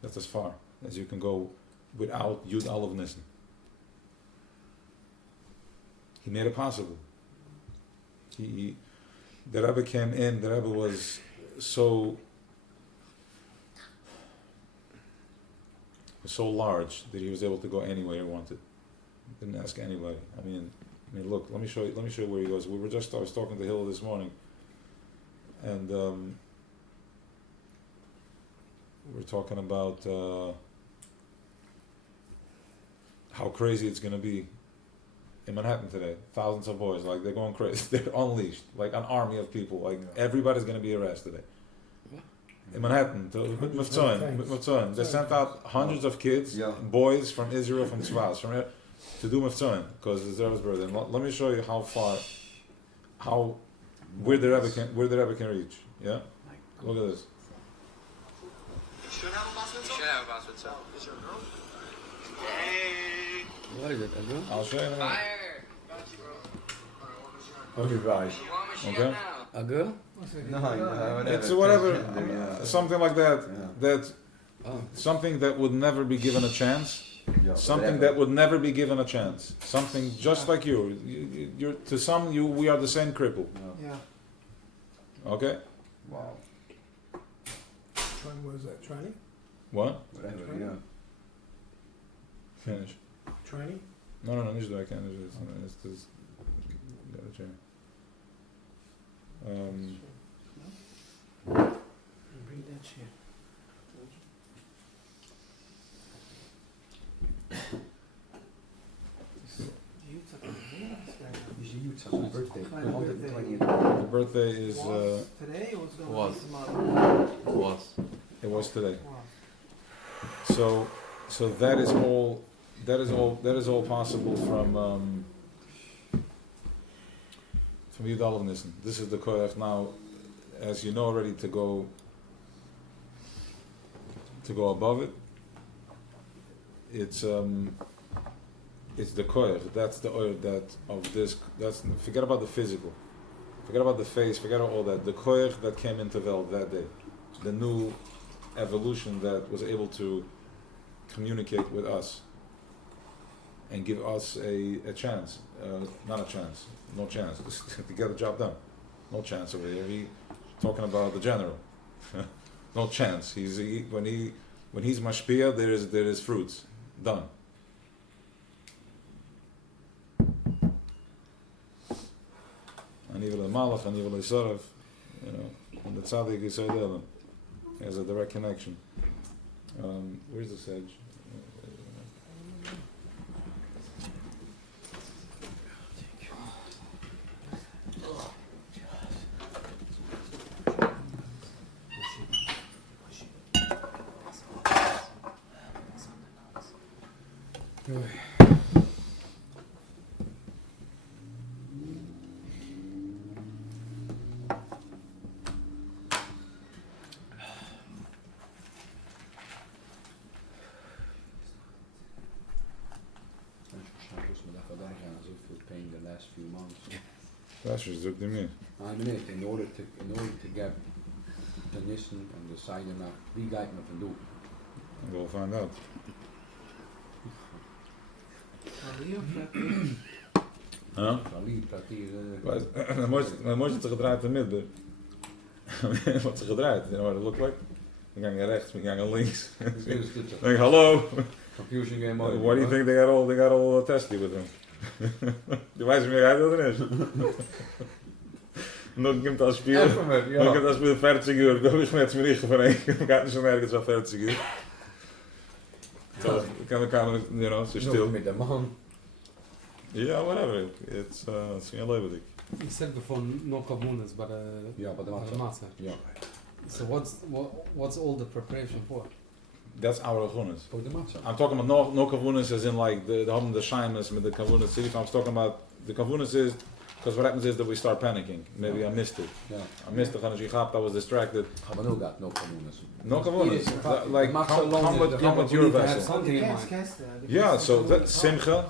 That's as far as you can go without Yud Aleph Nissen. He made it possible. The Rebbe came in. The Rebbe was so large that he was able to go anywhere he wanted. Didn't ask anybody. Look. Let me show you where he goes. I was talking to Hill this morning, and we're talking about how crazy it's gonna be in Manhattan today. Thousands of boys, like they're going crazy. They're unleashed, like an army of people. Like everybody's gonna be arrested today. In Manhattan, they sent out hundreds of kids, boys from Israel, from Tzvaz, to do Miftzon, because it's Rebbe's birthday. And let me show you how far, where the Rebbe can reach. Yeah, look at this. You should have a bas mitzvah. What is it, a girl? I'll show you in a minute. Okay. A girl? It's whatever, something like that. That something that would never be given a chance. Something that would never be given a chance. Something just like you. You're to some we are the same cripple. Yeah. Okay. Wow. What is that? Training? What? Whatever, yeah. Finish. Training? No, nicht da, I can't. It's this. Gotta change. Bring that shit. Birthday. The birthday is. Today or it's going Was. to be tomorrow? Was. It was today. Was. So that is all. That is all possible from Yudal Nissen. This is the koyach now, as you know already, to go above it. It's the koyach. That's the oil that of this. That's forget about the physical, forget about the face, forget about all that. The koyach that came into Veld that day, the new evolution that was able to communicate with us and give us a chance, not a chance, no chance to get the job done, no chance over here. He talking about the general, no chance. When he's mashpia, there is fruits, done. Anivel the malach, anivel the sorav, and the tzaddik is so has a direct connection. Where's the sedge? The last few months. That's just looked at me. I mean, in order to get the Nissen and the side enough, wie gaat me van doen? We'll find out. Huh? Mijn moest ze gedraaid in het midden. Wat ze gedraaid, you know what it looked like? We gaan rechts, we gaan links. Like, hello. Confusion game Why do you think they got all testy with them? Die wijzen meer uit dat er is. Nog komt als spiel. Nog komt als spiel 40 uur. Ik heb met mijn lichaam van één. Ik ga niet zo merken, zo 40 uur. Zo, ik kan elkaar, zo stil. Met de man. Yeah, whatever. It's geen leven dik. You said before no kavunas, but but the matzah. Yeah. So what's all the preparation for? That's our kavunas. For the matzah. I'm talking about no kavunas as in like the shaimas with the kavunas city. I'm talking about the kavunas is because what happens is that we start panicking. Maybe I missed it. Yeah. I missed the Chanashi Chap. I was distracted. Habanul got no kavunas. No kavunas. Like come with your vessel. Something in mind. Yeah. So that simcha.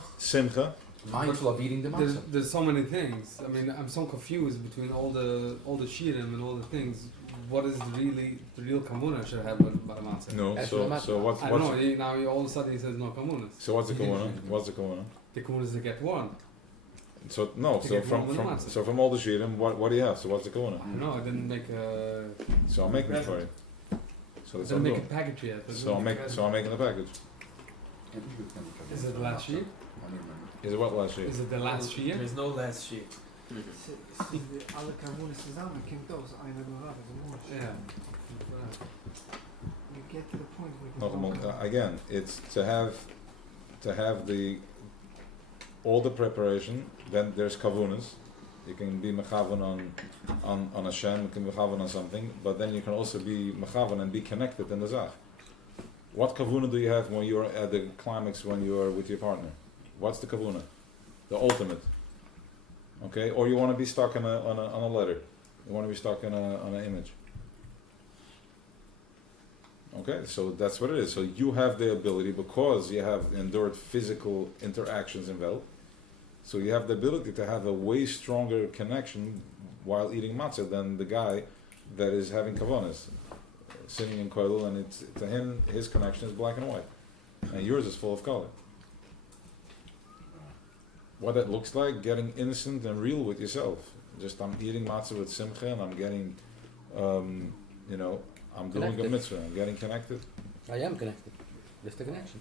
Mindful of eating the matzah. There's so many things. I mean, I'm so confused between all the shirim and all the things. What is the real kamuna should have by the matzah? No. So what's I don't know. Now all of a sudden he says no kamunas. So what's the kamuna? What's the kamuna? The kamunas to get one. So no. So from all the shirim, what do you have? So what's the kamuna? I don't know. I didn't make a. So I'm making it for you. So that's I what I'm didn't make doing. a package yet. So I'm making the package. Is it the last sheet? Is it what last year? Is it the last sheet? There's no last sheet. Alle Kamunas zusammen kommt aus einer Beratung. Yeah. You get to the point where Again, it's to have the all the preparation. Then there's kavunas. You can be mechavan on Hashem. You can be mechavan on something, but then you can also be mechavan and be connected in the zach. What kavuna do you have when you are at the climax when you are with your partner? What's the kavuna? The ultimate. Okay, or you want to be stuck on a letter. You want to be stuck on an image. Okay, so that's what it is. So you have the ability because you have endured physical interactions in Vel. So you have the ability to have a way stronger connection while eating matzah than the guy that is having kavanas, sitting in koilul, and it's to him his connection is black and white, and yours is full of color. What that looks like, getting innocent and real with yourself. Just I'm eating matzah with simcha, and I'm getting, I'm doing a mitzvah. I'm getting connected. I am connected. Just the connection.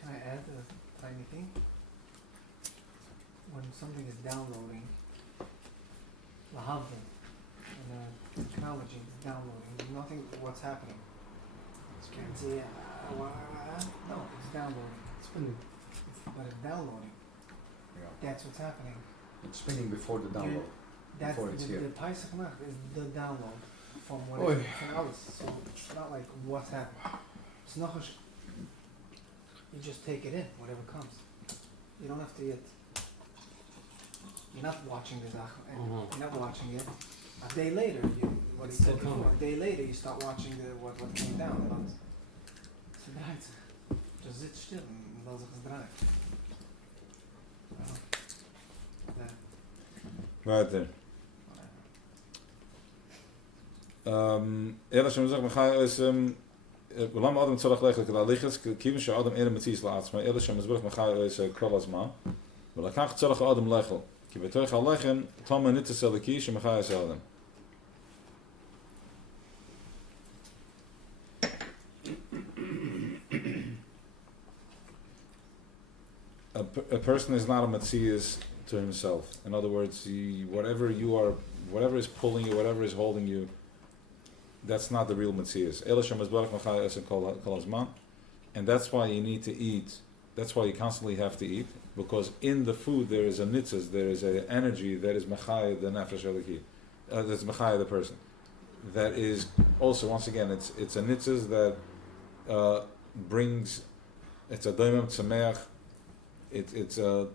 Can I add a tiny thing? When something is downloading, lahavdin, and technology is downloading, nothing, what's happening? Can't see it. No, it's downloading. But it's downloading. Yeah. That's what's happening. It's spinning before the download. That's Before it's here. the Paisach Nacht is the download from what Oy. from ours. So it's not like what's happening. It's not. You just take it in, whatever comes. You don't have to yet. You're not watching the Zach, and you're not watching it. A day later, what he said before. A day later, you start watching what came down. But it's draait. Just zit stil en wel zich draait. Weiter. Ela Shem zegt, ga is Lam Adam tzolach lechel kada lichas kivin she Adam ene mitzis laats, maar Ela Shem zegt, ga is kolas ma. Maar dan tzolach Adam lechel. Ki betoich al lechem, tama nit tselaki she ga is Adam. A person is not a Matthias to himself. In other words, whatever is pulling you, whatever is holding you, that's not the real Matthias. And that's why you need to eat. That's why you constantly have to eat, because in the food there is a nitzas, there is an energy that is mechaya the nefesh eliki, that's mechaya the person. That is also, once again, it's a nitzas that brings. It's a doimim tzameach. It's the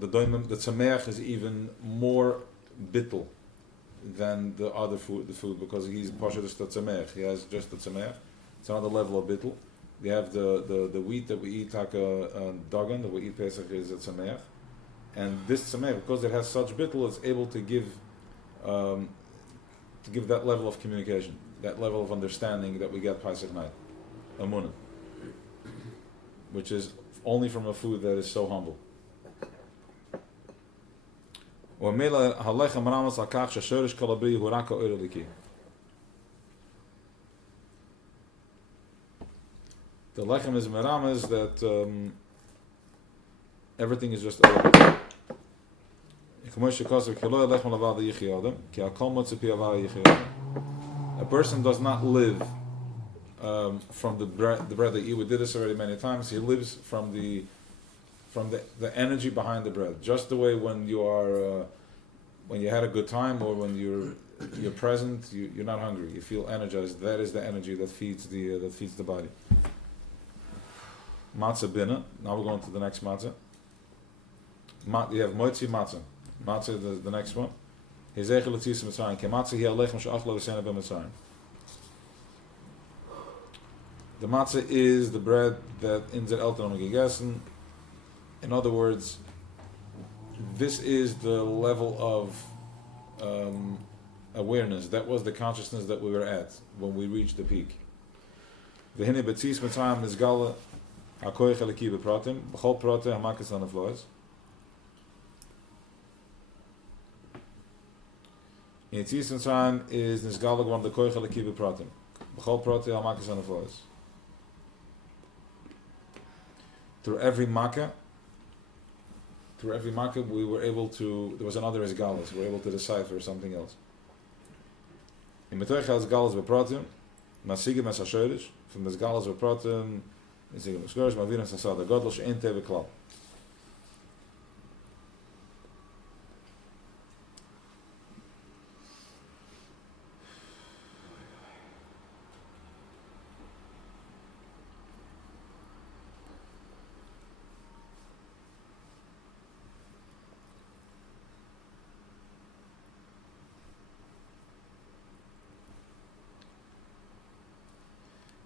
doimim, the tzameach is even more bittul than the other food, because he's pashadus the tzameach. He has just the tzameach. It's another level of bittul. We have the wheat that we eat, dagan, that we eat Pesach, is a tzameach. And this tzameach, because it has such bittul, it's able to give that level of communication, that level of understanding that we get Pesach night, amunah, which is only from a food that is so humble. The lechem is meramas that everything is just a person does not live from the bread they eat. We did this already many times. He lives from the energy behind the bread. Just the way when you are when you had a good time, or when you're present, you're not hungry. You feel energized. That is the energy that feeds the body. Matza binna. Now we're going to the next matzah. You have moitzi matzah. Matzah the next one. Hezechel l'tzis mitzrayim. Ke matzah hi alechem she'achlo v'sena b'mitzrayim. The matzah is the bread that in der Eltern haben gegessen. In other words, this is the level of awareness. That was the consciousness that we were at when we reached the peak. V'hine b'tzis mitzrayim nizgala hakoyach eliki b'pratim b'chol prate hamakas anavlois. In tzis mitzrayim is nizgala gwan the koyach eliki b'pratim b'chol prate hamakas anavlois. Through every makkah, we were able to, there was another esgalas, we were able to decipher something else. In Metoich has Galas bepratim, Masigim as Asherish, from this Galas bepratim, Masigim as Gorish, Mavirim Sasada, Godlosh Ein Teve Klal.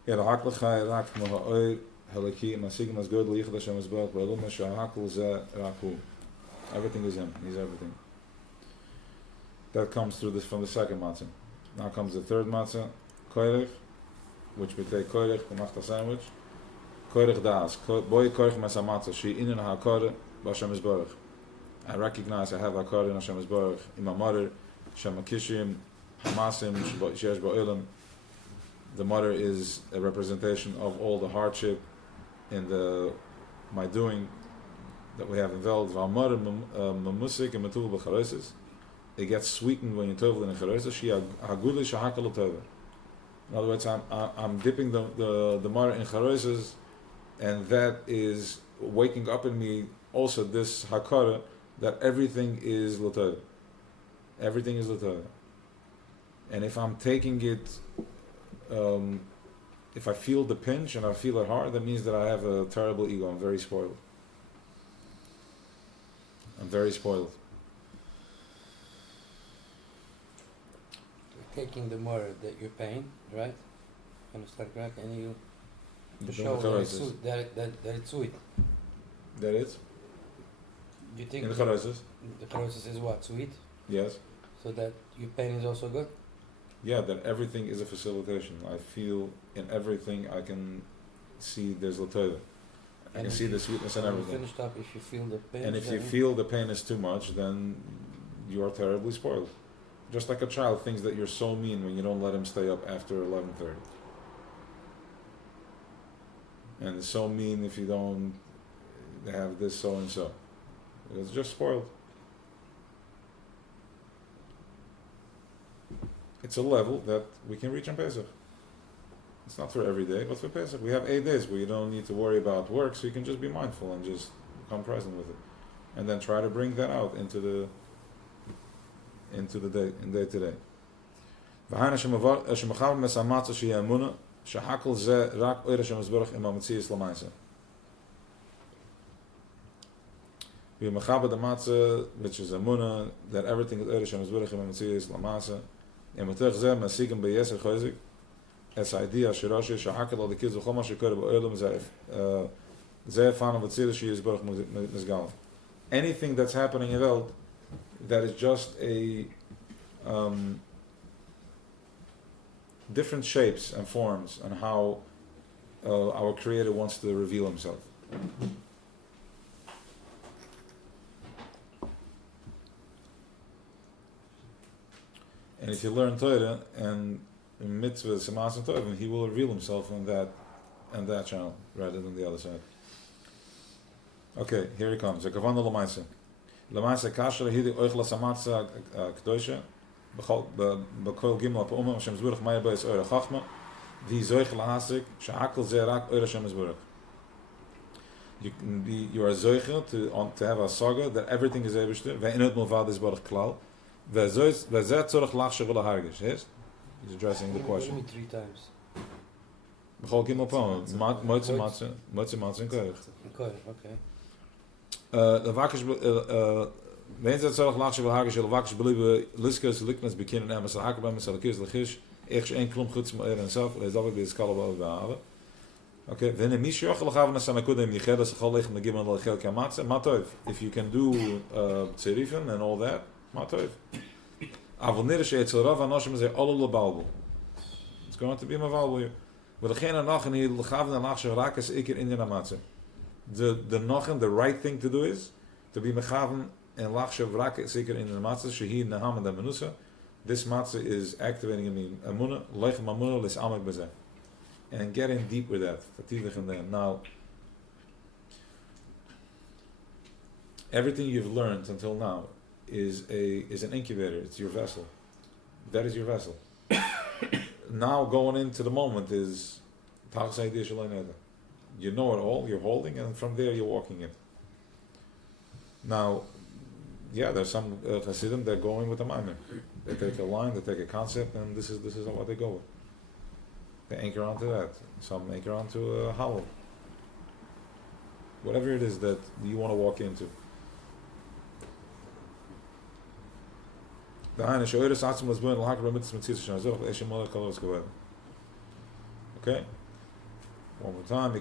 Ja, der Hakel Chai rak from Ha'oi Halaki, Masigim as God Lichad Hashem as Baruch, Ve'elum Hashem Hakel Zeh Raku. Everything is him, he's everything. That comes through this from the second matzah. Now comes the third matzah, Koirich, which we take Koirich, the Machta sandwich. Koirich Das, Boy Koirich Mesa Matzah, She Inen HaKore, B'Hashem is Baruch. I recognize I have HaKore in Hashem is Baruch, in my mother, Shem HaKishim, Hamasim, Shesh Ba'olam. The mother is a representation of all the hardship in my doing that we have involved. It gets sweetened when you tovel in a charosis. In other words, I'm dipping the mother in charosis, and that is waking up in me also this hakara that everything is l'tova. Everything is l'tova. And if I'm taking it, if I feel the pinch and I feel it hard, that means that I have a terrible ego. I'm very spoiled. I'm very spoiled. You're taking the more that you're paying, right? Gonna start crack and you The show that it's sweet. That it's sweet. That is? You think In the charosis? the process is what, sweet? Yes. So that your pain is also good? Yeah, that everything is a facilitation. I feel in everything I can see there's l'tova. I can see the sweetness in everything. Finished up, if you feel the pain. And if you feel the pain is too much, then you are terribly spoiled. Just like a child thinks that you're so mean when you don't let him stay up after 11:30. And it's so mean if you don't have this so and so. It's just spoiled. It's a level that we can reach on Pesach. It's not for every day, but for Pesach. We have 8 days where you don't need to worry about work, so you can just be mindful and just become present with it. And then try to bring that out into the day, in day to day. We mechaber the matzah, which is a munah, that everything is Eresh HaMizburach in Matziyas Lamasa. And with zeh masigim beyeser chozik, as idea shirashi shahakel al the kids v'chol ma shekor ba'olam zeh fana v'tzir she is baruch mizgal. Anything that's happening in the world that is just a different shapes and forms and how our Creator wants to reveal Himself. And if you learn Torah and mitzvahs, Samas and Torah, He will reveal Himself on that channel rather than the other side. Okay, here He comes. Kavana l'maisa. L'maisa kasher hidi oichla samatza k'dosha b'kol gimel ha'pa'uma Hashem zburach maya b'es oira chachma v'hi zoich lahasik she'akel ze'rak oira Hashem zburach. You are zoichel to have a saga that everything is Eibishter ve'inot mulvad is barach klal. Yes? He's addressing the question. Me 3 times. B'chol gimel pa'um, motzeh matzah and koyach. Okay. Wenn ze zorg lachs wil hagen zullen waks believe liskes liknes beginnen en mesal haken bij mesal kies legish echt een klomp goed maar en zelf is dat weer skala wel behalen. Okay, wenn er mich joch gaven na sana kodem ni khada se khalig na giben al khel kamatze matov. If you can do tserifen and all that, matov. Avonir she et zorav anoshim ze all balbel. It's going to be my value. But degene nachen hier gaven na lachs raken ik in de namatze. The nachen, the right thing to do is to be mechaven and lachshav rak zeker in the matzah shehi naham and menusa. This matzah is activating in me amuna leichem amuna lis amek bezeh, and getting deep with that. Now, everything you've learned until now is an incubator. It's your vessel. That is your vessel. now going into the moment is Tachas Haydiya Shalei Neder. You know it all, you're holding, and from there you're walking it. Now, yeah, there's some Hasidim, they're going with the Maimer. They take a line, they take a concept, and this is what they go with. They anchor onto that. Some anchor onto a hollow. Whatever it is that you want to walk into. Okay? One more time.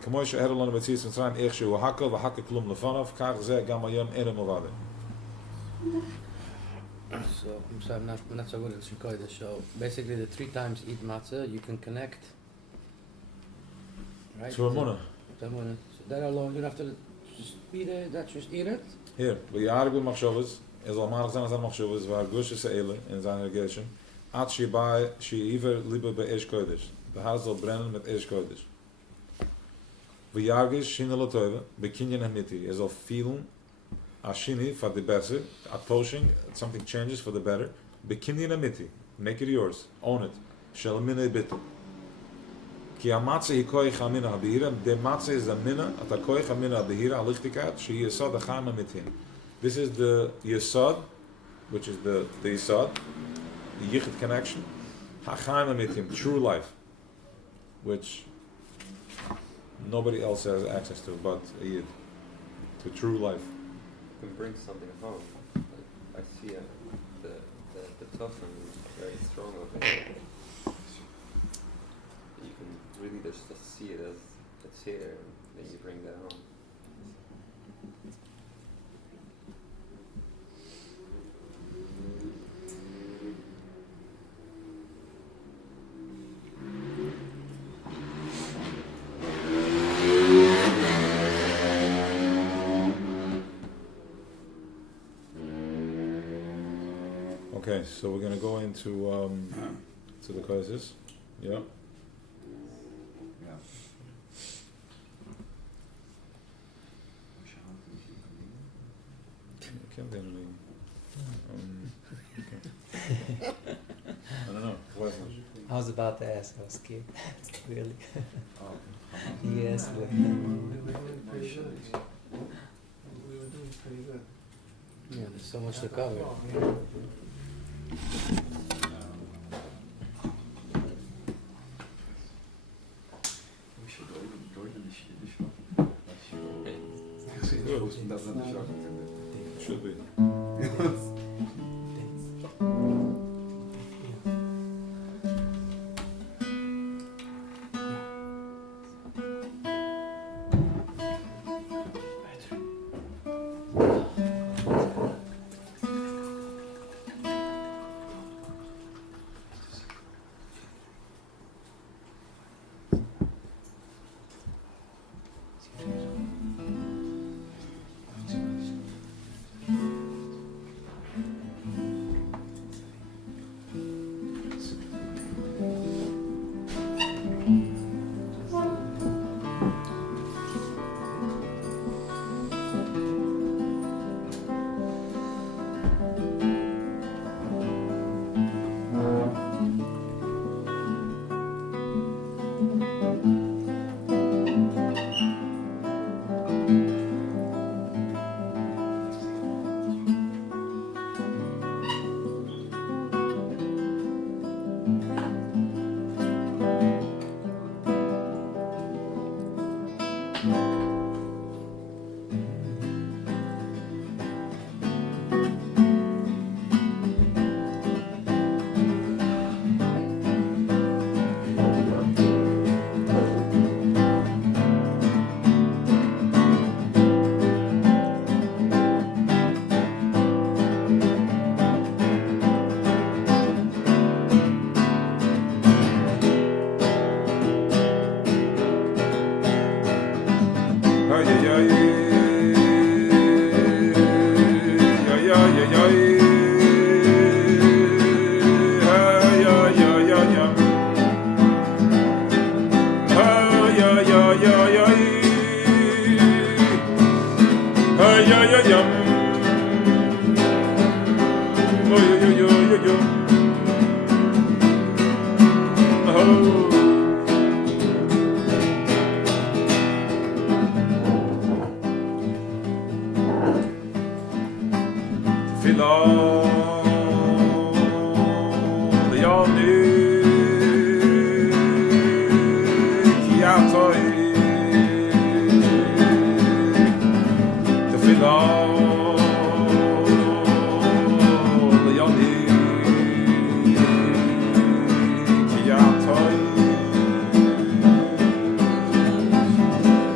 So I'm sorry, I'm not so good at Shikoida. So basically, the 3 times eat matzah, you can connect. Right? To a munah. So that alone, you don't have to just be there. That's just eat it. Here, v'yargu machshavas, is al malach zan azan machshavas, v'argush se'ele, in zan regation, at shibai, shi'iver liba be'esh kodesh. The house zal brennen met esh kodesh. V'yargish shina l'toiva, bekinyan hamiti, is al feeling, ashini, for the better, a poshing, something changes for the better, bekinyan hamiti, make it yours, own it, shel minay bitu. Ki amatze hi koich hamina habihira, de matze is a mina, at a koich hamina habihira, alichtikat, she yesod achama mitin. This is the yesod, which is the yesod, the yichid connection, hachama mitim, true life, which nobody else has access to but a yid, to true life. You can bring something home. Like, I see the toughen is very strong over here. You can really just see it as it's here, and then you bring that home. Okay, so we're going to go into to the causes. Yeah. Yeah. Okay. I don't know. What? I was about to ask, I was scared. Really? Oh, Yes. We were doing pretty good. We were doing pretty good. Yeah, there's so much to cover. Oh, yeah. we should go in the shop. That's not the shop. Should be.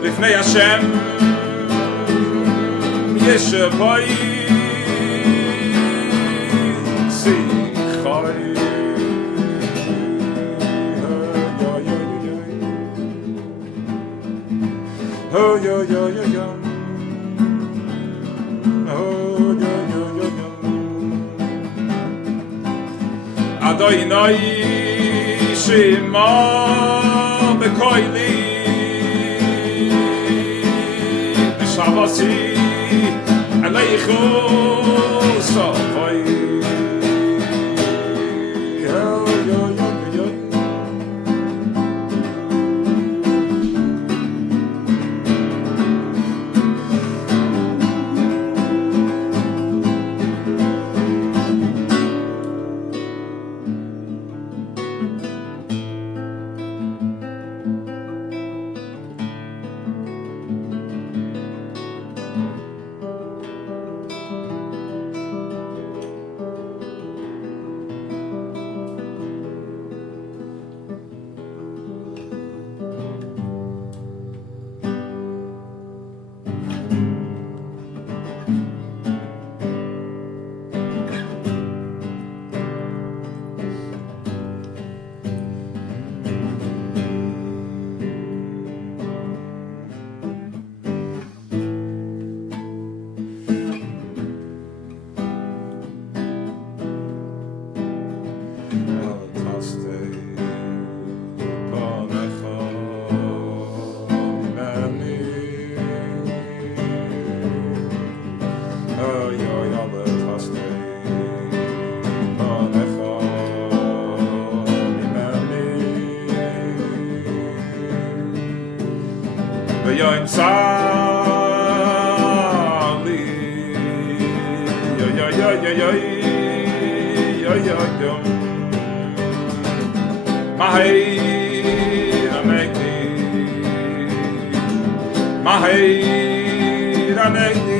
לפני השם יש בוי שיחוי Oh yo yo yo yo Oh yo yo yo yo Adoi noi shima bekoili Shavasi aleichu sofai Yo yo yo yo Yoim Sali Yo yo yo yo yo Yo yo yo Mahir Anegdi Mahir Anegdi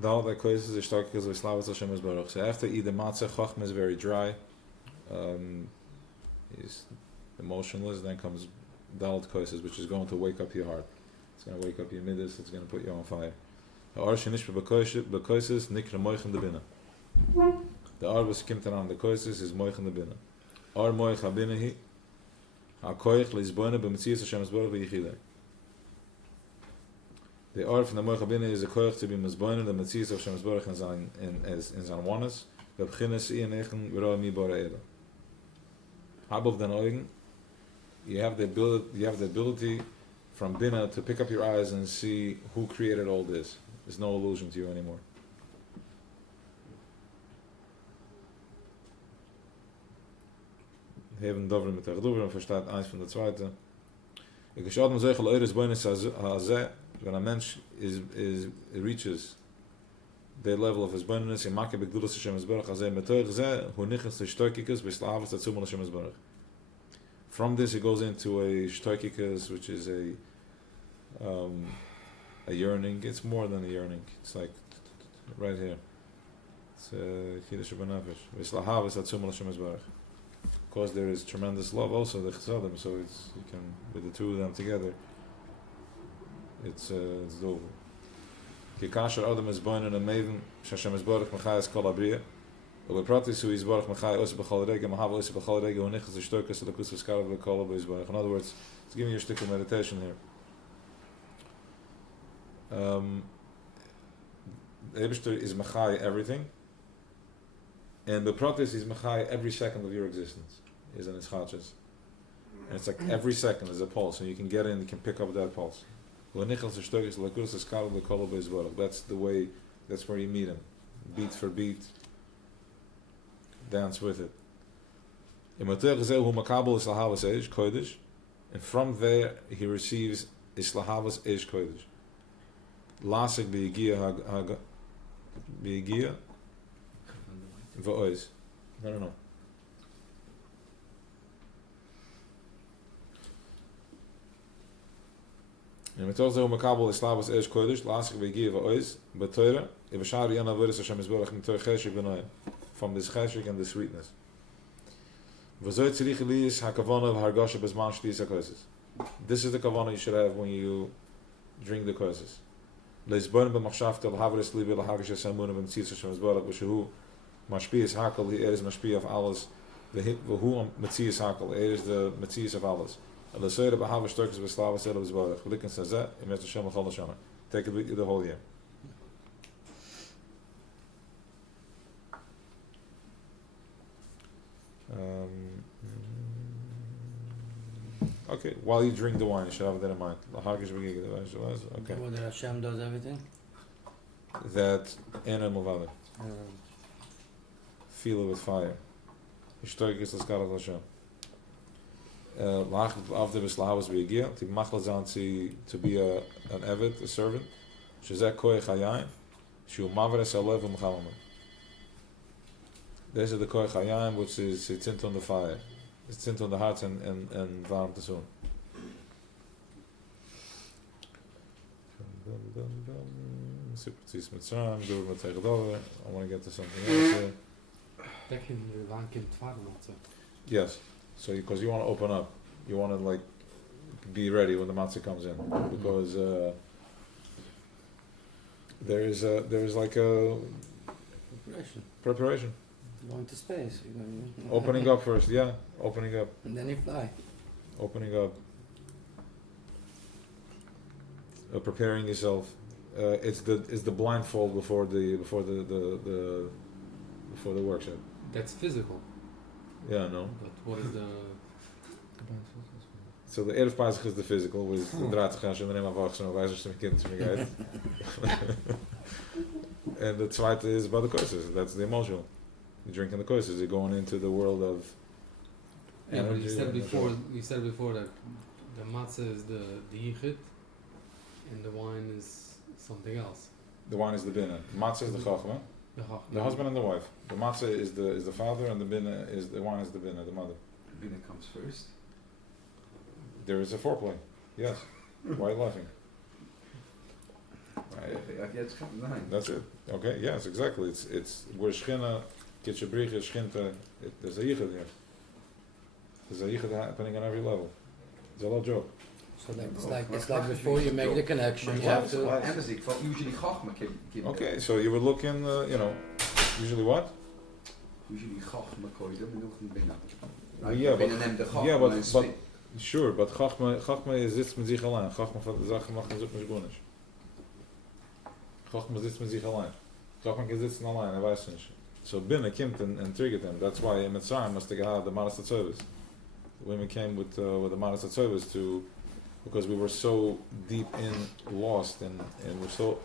Dal that causes a stark because we Slavas Hashem is Baruch. So after eat the matzah, Chachma is very dry. He's emotionless. Then comes Dal causes, which is going to wake up your heart. It's going to wake up your midas. It's going to put you on fire. The ar shenish b'kauses nikra moichem de bina. The ar was kimtan on the causes is moichem de bina. Ar moich habina hi. Ha koich leisboine b'metzias Hashem is Baruch v'yichilei. The Or from the Moich HaBinah is a koich to be Mizboinen, the Metzies of Shem Yisborach in sein Onnes, the B'chines Iyanechen V'roi Mi Bora Ela. Above den Augen, you have the ability from Binah to pick up your eyes and see who created all this. There's no illusion to you anymore. Heven Dovrim mit Erduvrim, versteht eins von der zweite. Ik geschaut man solche Leute Boines Hazeh, when a mensch reaches the level of his bonus in Makeh B'Gdulas Hashem Yisborach Hazeh Metoich Zeh Hu Nichas L'Shtoikikus B'Slavas Tatzumah Hashem Yisborach. From this it goes into a Shtoikikus, which is a yearning. It's more than a yearning. It's like right here. It's Kiddush B'Nefesh B'Slavas Tatzumah Hashem Yisborach. Of course, there is tremendous love also the Chesadim, so it's you can with the two of them together. It's doable. Kikasher Adam is born in a maven. Shashem is borach mechayas kol abriya. Uber pratis hu is borach mechayas osi b'chol rega mahav osi b'chol rega hu nichas l'shtoikas l'kus v'skarav l'kol abo is borach. In other words, it's giving you a stick of meditation here. The Eibishter is mechay everything, and the pratis is mechay every second of your existence. Is an ischachas, and it's like every second is a pulse, and you can get in, you can pick up that pulse. That's the way, that's where you meet him, beat for beat, dance with it. And from there he receives Islahavas Eish Kodesh. Lasik B'Yigia V'Oiz. I don't know. And Metoch Zehu Makabel Islavas Eish Kodesh, Lasik B'Yigia V'Oiz, B'Toira, Ibashar Yana Voris Hashem Yisborach Mitoch Cheshik B'Noyim. From this cheshik and the sweetness. This is the kavanah you should have when you drink the kosis. Mashpi hakel, he is mashpi of alles. The who Metzias hakel, is the Metzias of alles. Take it with you the whole year. Okay, while you drink the wine, you should have that in mind. Okay. Well, that Hashem does everything? That animal valid. Feel it with fire. Ishtoik is the skar of Hashem. After the Slavas B'Yigia, to Machlazan to be an Eved, a servant. Shezek Koyach Hayayin, Shu Mavres Alev M'Chalamim. This is the Koyach Hayam, which is it's into on the fire. It's into on the heart and Vam Tasun. I want to get to something else here. Yes. So because you want to open up, you want to like be ready when the matzah comes in, because there is like a preparation. Going to space. Opening up first, yeah. Opening up. And then you fly. Opening up. Preparing yourself. It's the blindfold before the workshop. That's physical. Yeah, no. But what is the? So the Erev Pesach is the physical, with the Drahtgash and the name of Achsen of Kind to me guide. And the zweite is about the courses. That's the emotional. You're drinking the courses. You're going into the world of energy. But you said before that the matzah is the yichid, and the wine is something else. The wine is the bina. The matzah is the chachma. The husband and the wife. The matzah is the father, and the bina is the wine is the bina, the mother. The bina comes first. There is a foreplay. Yes. Why are you laughing? That's it. Okay. Yes. Exactly. It's where shchina, kitchabricha, shchinta. There's a yichud here. There's a yichud happening on every level. It's a little joke. So it's like before you make the connection, you have to. Usually chachma. Okay. So you would look in, usually what? Usually chachma koydem and noch bina. But sure, but chachma is it's mit sich allein. Chachma von der Sache macht es auch nicht gut. Chochma sitzt mit sich allein. Chochma kann sitzen allein, weiß nicht. So Binna kommt and triggered him. That's why in Mitzrayim must have had the Manas HaTzovos. The women came with the Manas HaTzovos to, because we were so deep in lost and we're so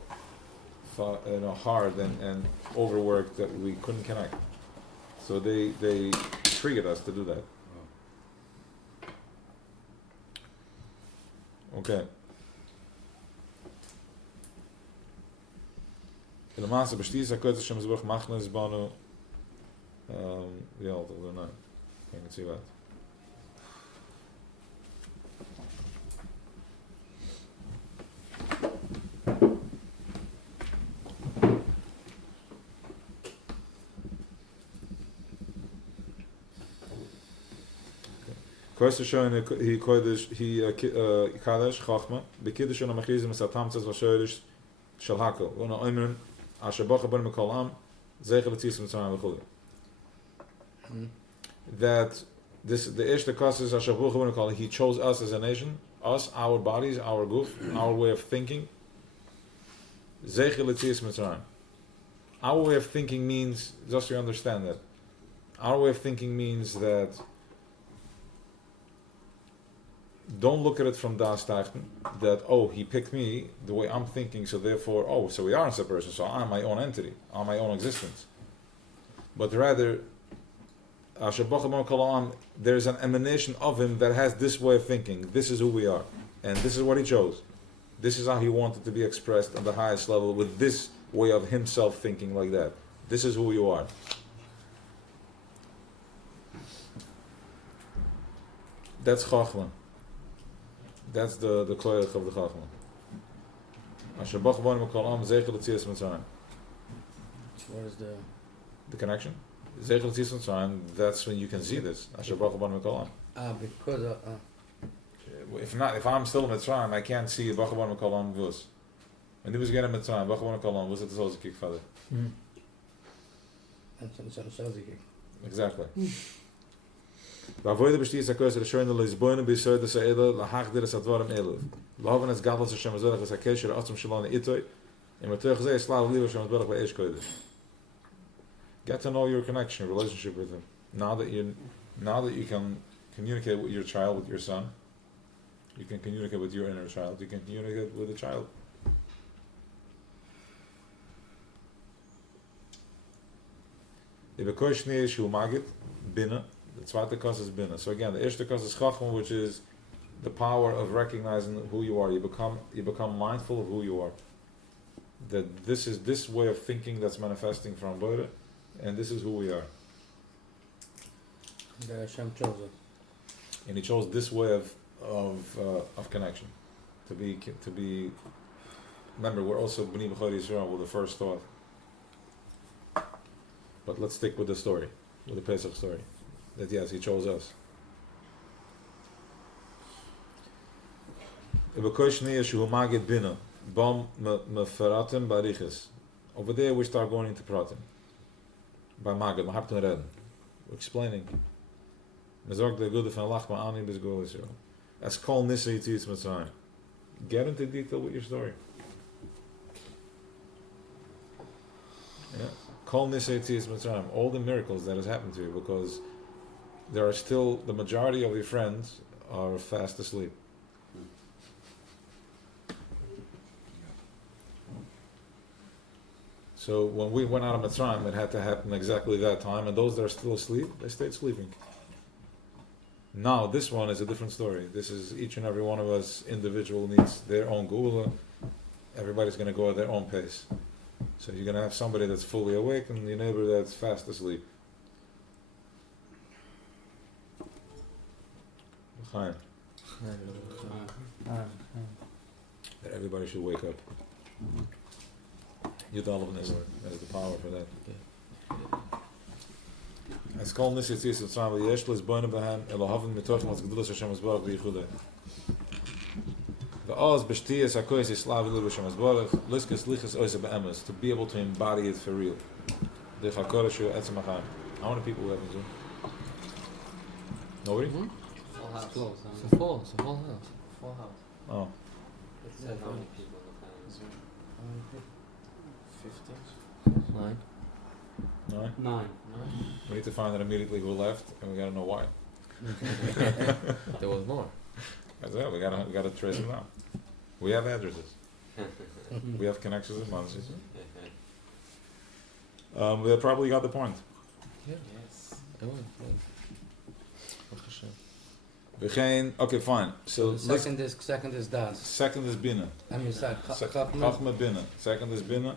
hard and overworked that we couldn't connect. So they triggered us to do that. Okay. In the Master B'shtis HaKodesh Hashem Zebach Machnas Banu wie alt of daarna? Kan ik het zien wat? Koster shoyn he kodesh he kadesh chachma bekidesh on machrizim satamtzas vashoyrish shel hakel ona oimrim asher bacha ben mekolam zeichel tzism tzarem v'chuli. That this the Ishta Kosses Asher bacha ben mekolam, he chose us as a nation, us, our bodies, our guf, our way of thinking. Zeichel tzism tzarem. Our way of thinking means, just so you understand that, our way of thinking means that don't look at it from Das Teichen, that, oh, he picked me the way I'm thinking, so therefore, oh, so we aren't a person, so I'm my own entity, I'm my own existence. But rather, there's an emanation of him that has this way of thinking. This is who we are. And this is what he chose. This is how he wanted to be expressed on the highest level, with this way of himself thinking like that. This is who you are. That's Chachma. That's the koyach of the Chachma. Asher bach bon mekol am zeichel tziyas mitzrayim. What is the connection? Zeichel tziyas mitzrayim. That's when you can see this. Asher bach bon mekol am. Because if I'm still in Mitzrayim, I can't see bach bon mekol am vus. When he was getting Mitzrayim, bach bon mekol am vus, it is also kick father. Exactly. V'avoida b'shtis HaKodesh l'shoyna l'izboyna b'yisoy d'sa'ela l'hachdir es-advarim elu. L'hovan es gadol Hashem azorach es-hakesher atzum shalom itoy im atoich zeh slav liva Hashem azorach v'esh kodesh. Get to know your connection, your relationship with him. Now that you can communicate with your child, with your son, you can communicate with your inner child, you can communicate with the child. The question is who magit bina. The zweite kos is bina. So again, the erste kos is chachma, which is the power of recognizing who you are. You become mindful of who you are. That this is this way of thinking that's manifesting from Bore, and this is who we are. that Hashem chose us. And he chose this way of connection, to be. Remember, we're also B'nai B'chai Yisrael with the first thought. But let's stick with the story, with the Pesach story. That yes, he chose us. Over there we start going into Pratim. By Magid, Mahabtan Reden. We're explaining. As Kol Nisa Yitzis Mitzrayim. Get into detail with your story. Yeah. Kol Nisa Yitzis Mitzrayim. All the miracles that has happened to you, because there are still, the majority of your friends are fast asleep. So when we went out of Mitzrayim, it had to happen exactly that time, and those that are still asleep, they stayed sleeping. Now this one is a different story. This is each and every one of us individual needs their own gula. Everybody's going to go at their own pace. So you're going to have somebody that's fully awake and your neighbor that's fast asleep. That everybody should wake up. Yudalevness has the power for that. As kol nisis is tzam v'yeshlis boina b'hem elohavim mitochim as gedulas Hashem azbarach v'yichudei. V'oz b'shtiyas hakoyes yislav v'lu Hashem azbarach liskas lichas oise b'emes, to be able to embody it for real. Dech hakoreshu etzem ha'chaim. How many people we have in Zoom? Nobody? Full house. It's close, It's a full house. Oh. It said how many people in the family. 50. 9. 9? 9. We need to find out immediately who left, and we gotta know why. There was more. That's it. We gotta trace them out. We have addresses. We have connections with Moses. They probably got the point. Yes. I will. Okay, fine. So The second is das. second is bina. I mean, Chachma bina. Second is bina.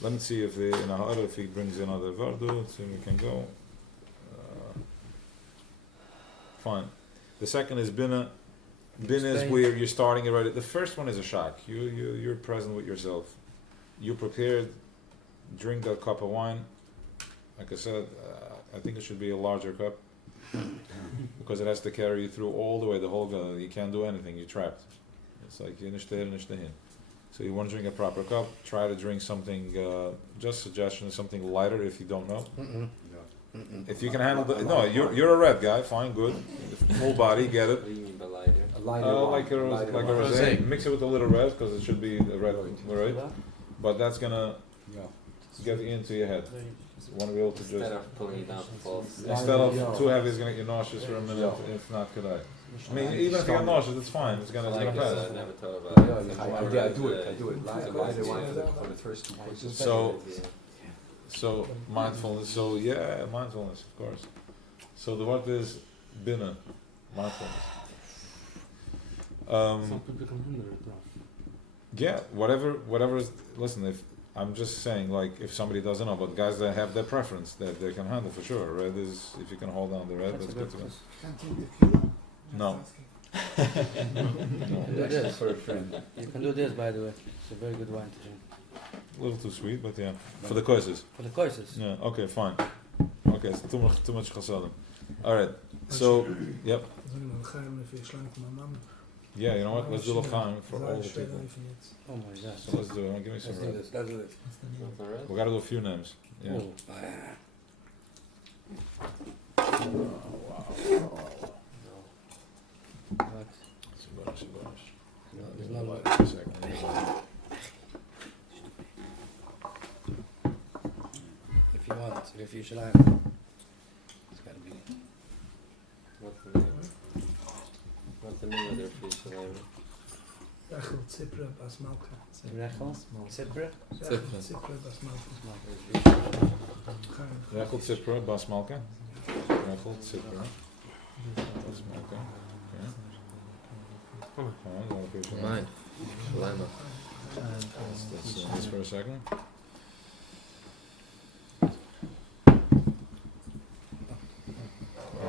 Let me see if if he brings in other vardu, so we can go. Fine. The second is bina. Bina is where you're starting already. The first one is a shock. You're present with yourself. You prepared. Drink that cup of wine. Like I said, I think it should be a larger cup because it has to carry you through all the way, the whole go. You can't do anything. You're trapped. It's like you're nicht there, nicht dahin. So you want to drink a proper cup. Try to drink something. Just suggestion, something lighter if you don't know. If you can handle the you're a red guy. Fine, good. Full body, get it. What do you mean by lighter? Like a rosé. Mix it with a little red because it should be a red, right? But that's gonna get into your head. You want to be able to just Instead of pulling you down to falls. instead of too heavy, it's gonna get you nauseous for a minute. If not, could I? I mean, even if you get nauseous, it's fine. It's gonna pass. Never thought about it. I do it. Lighter wine for the first two courses. So mindfulness. So yeah, mindfulness, of course. So the word is bina, mindfulness. Some people can handle it, though. Yeah, whatever is. Listen, if I'm just saying, like, if somebody doesn't know, but guys that have their preference that they can handle for sure. Red is, if you can hold down the red, that's good to go. Can't drink tequila? No. Do this. For a friend. You can do this, by the way. It's a very good wine to drink. A little too sweet, but yeah. For the courses. For the courses. Yeah. Okay. Fine. Okay. So too much chasadim. All right. So, yep. Yeah. You know what? Let's do l'chaim for all the people. Oh my gosh. So let's do it. Give me some red. Let's do this. We gotta do a few names. Yeah. Oh. What? Shabash. No, there's no Wait light. a second. If you want, if you should have. It's gotta be. What's the name of their fish? Rechel, Tzipra, Basmalka. Cypre? Tzipra, Basmalka. Rechel Tzipra, Bas Malka. Rechel Tzipra, Bas Malka. Okay. Mine. Shalema. Let's this for a second.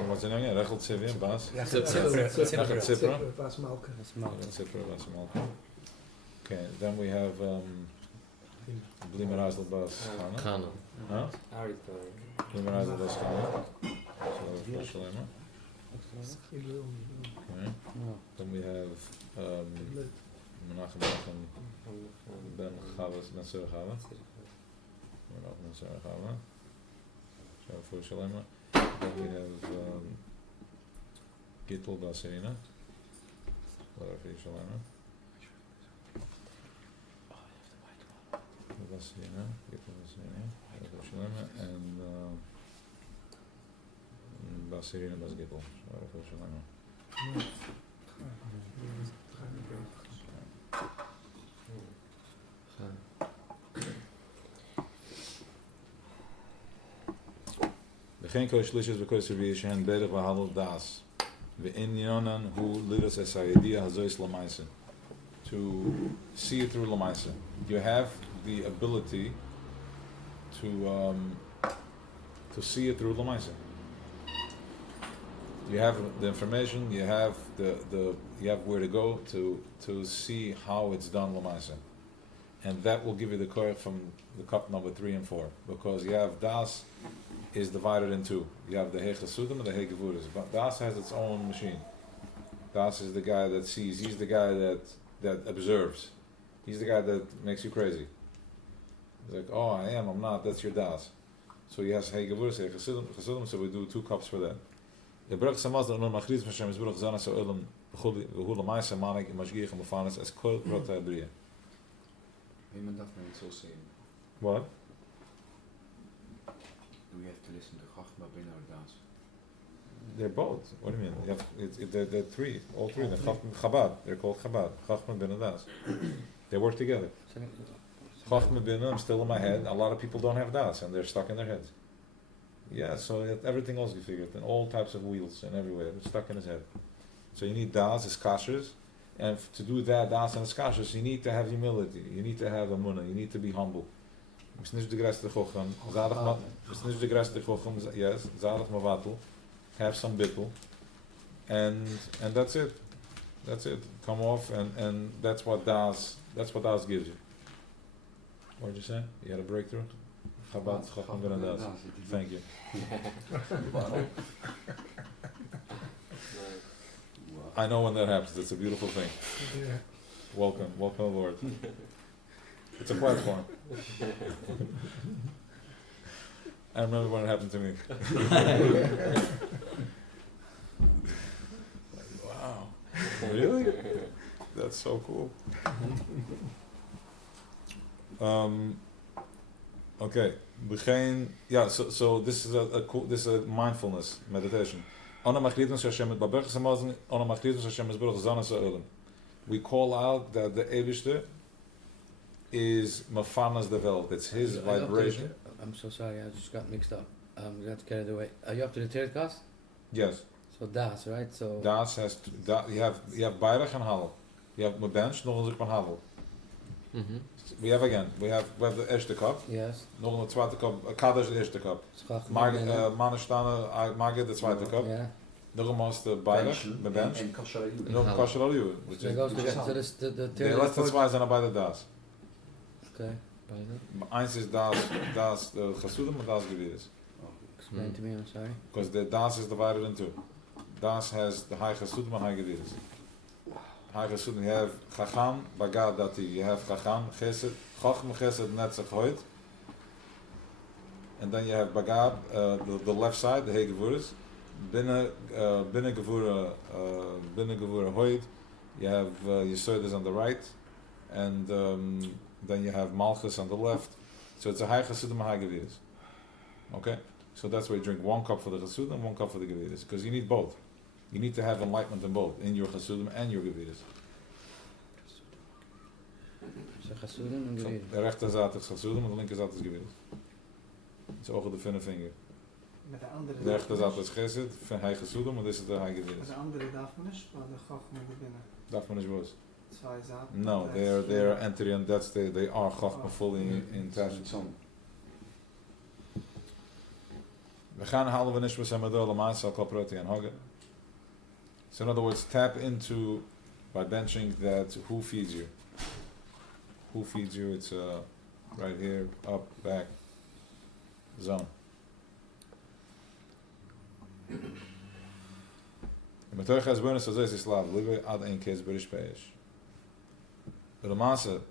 What's the name? Yeah, Rechel Tzivia, Bas. Cypre. Tzipra. Basmalka. Tzipra, Bas Malka. Okay, then we have Blimer Hazel Bas Chana. Kano. Huh? Ari's going. Blimer Hazel Bas Chana. So, Shalema. Okay. Then we have Menachem Ben Chavas, Ben Sura Chava. Menachem Ben Sura Chava. So, Shalema. Then we have Gittel Basirina. Whatever Shalema. Basirina, Gittel Basirina, Shalema, and Basirina Bas Gittel. Shalema. Geen koshlishes because we shen better v'halol das. Ve'inyonan hu lidas esayidiyah hazois lamaisa. To see it through lamaisa. You have the ability to see it through lamaisa. You have the information. You have you have where to go to see how it's done lamaisa, and that will give you the koyach from the cup number 3 and 4 because you have das. Is divided in two. You have the Hechesudim and the Hegevudas. But Das has its own machine. Das is the guy that sees. He's the guy that observes. He's the guy that makes you crazy. He's like, oh, I am, I'm not. That's your Das. So he has Hegevudas, Hechesudim. So we do 2 cups for that. The Baruch Samaz that no machris Hashem is Baruch Zana Sa'olam v'chul Ma'aseh Manik Mashgiach and Mefanas as Kol Prota Abriya. Iemand dat men zo zien. What? Do we have to listen to Chachma bin or Das? They're both. What do you mean? You have, they're three. All three. They're Chabad. They're called Chabad. Chachma bin and Das. They work together. Chachma bin, I'm still in my head. A lot of people don't have Das and they're stuck in their heads. Yeah, so everything else you figured, and all types of wheels and everywhere, it's stuck in his head. So you need Das, iskashers, and to do that, Das and iskashers, you need to have humility, you need to have amunah, you need to be humble. It's not the greatest chochem, yes, zadig mavatul, have some bittul, and that's it. That's it. Come off, and that's what Das gives you. What did you say? You had a breakthrough? Chabad Chacham Ben Das. Thank you. I know when that happens. It's a beautiful thing. Yeah. Welcome aboard. It's a platform. I remember when it happened to me. Wow. Really? That's so cool. Okay. So this is a cool, this is a mindfulness meditation. We call out that the Eibishter is Mafanas developed. It's his vibration. I'm so sorry, I just got mixed up. Got carried away. Are you up to the third class? Yes. So Das, right? So Das has you have Bayrach and Halal. You have Mebench, nog een Havel. We have the eerste cup. Yes. Nog een tweede cup. Kader de eerste cup. Manestane Magid de tweede cup. Yeah. Nog een master Bayrach, Mebench. En Kasharayut. Nog een Kasher Aliyu. So it goes to the De third. laatste twee zijn bij de Das. Okay. Eins is Das the Chasudim and Das Geviris. Explain to me, I'm sorry. Because the Das is divided in two. Das has the high Chasudim and high Geviris. High Chasudim, you have Chacham, Bagad Dati, you have Chacham, Chesed, Chacham Chesed Netzach Hoyt. And then you have Bagad, the left side, the Hei Gevuris. Binne Gevura Hoyt. You have Yesod is on the right. And then you have Malchus on the left. So it's a high Chasudim and high Geviris. Okay? So that's why you drink 1 cup for the Chasudim and 1 cup for the Geviris. Because you need both. You need to have enlightenment in both, in your Chasudim and your Geviris. So Chasudim and Geviris. De rechterzaad is Chasudim en de linkerzaad is Geviris. Het is ogen de vinger. Met de andere De rechterzaad is Chesed, hij Chasudim en dit is de hij Geviris. Met de andere darf man niet, maar de Chachma er binnen. Darf man niet boos? Zwei zaten. No, they are entering, they are Chachma fully in touch. We gaan halen we niet met de Maasa Klaproti en Hagen. So in other words, tap into by benching that who feeds you. Who feeds you? It's right here, up, back, zone. Metoch has bonus as is slav. Live ad ein case British page. The Lamasa,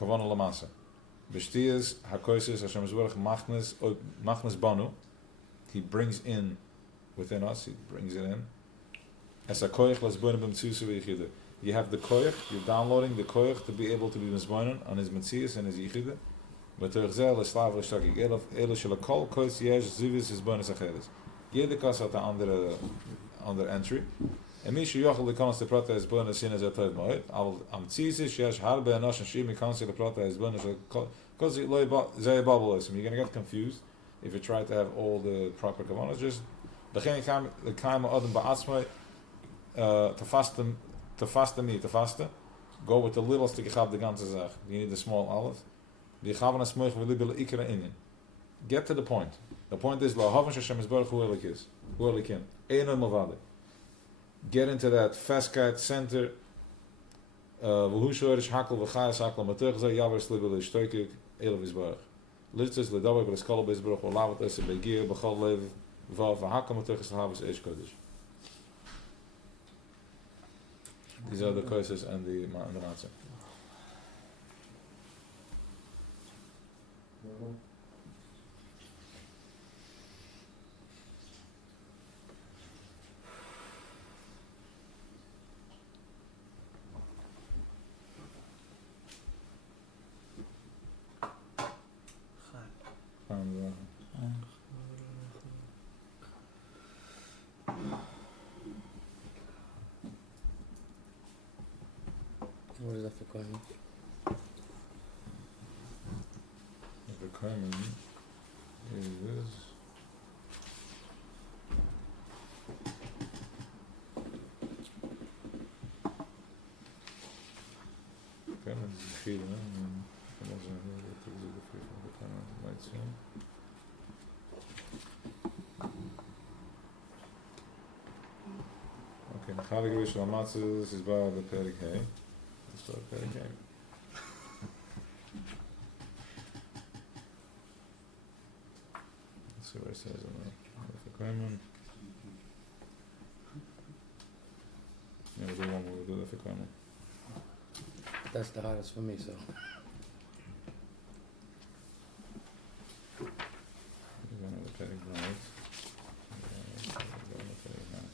Kavana Lamasa. Bestias Hakosis Hashem Zworach Machnes Banu. He brings in within us. He brings it in. As a koich las boinen b'mtzusa v'yichida. You have the koich, you're downloading the koich to be able to be mizboinen on his metzias and his yichida. V'torich zeh l'slav l'shtakik elo shel kol kois yesh zivis his boines acheres. Jede kas hat a andere entry. And mishu yochel l'konos leprata his boines sinas etoid ma'od. Am tzizis yesh harbe anosh and shimi konos leprata his boines because zeh babalosim. You're going to get confused if you try to have all the proper kavanas. Just the kaim adam ba'atzmai. To fasten, go with the little stick of the ganze Zach. You need the small olive. The Chavana Smoich will be ikra inin. Get to the point. The point is La Havan Hashem is Baruch Hu Elikis. Hu Elikim. Eino Mavade. Get into that Feskeit center. V'hu Shorish Hakel V'chayas Hakel Matech Zeh Yavar Slibel Ishtoikik Elav Yisbarach. Litzes Ledavar V'Eskol Bezbaruch V'Lavat Ese Begir B'Chol Lev V'Hav V'Hakel Matech Zeh Eish Kodesh. These are the curses and the matzah. Common is common is Tefillah, and imagine here that there is a difference of the common might seem. Okay, the Chalik Rishon Matza, this is by the Perik Hay. Let's start Perik Hay. Let's see what it says on the Koyman. Yeah, we'll do one more, we'll do the Koyman. That's the hardest for me, so. We're going to the Perik Bright. We're going to the Perik Hay.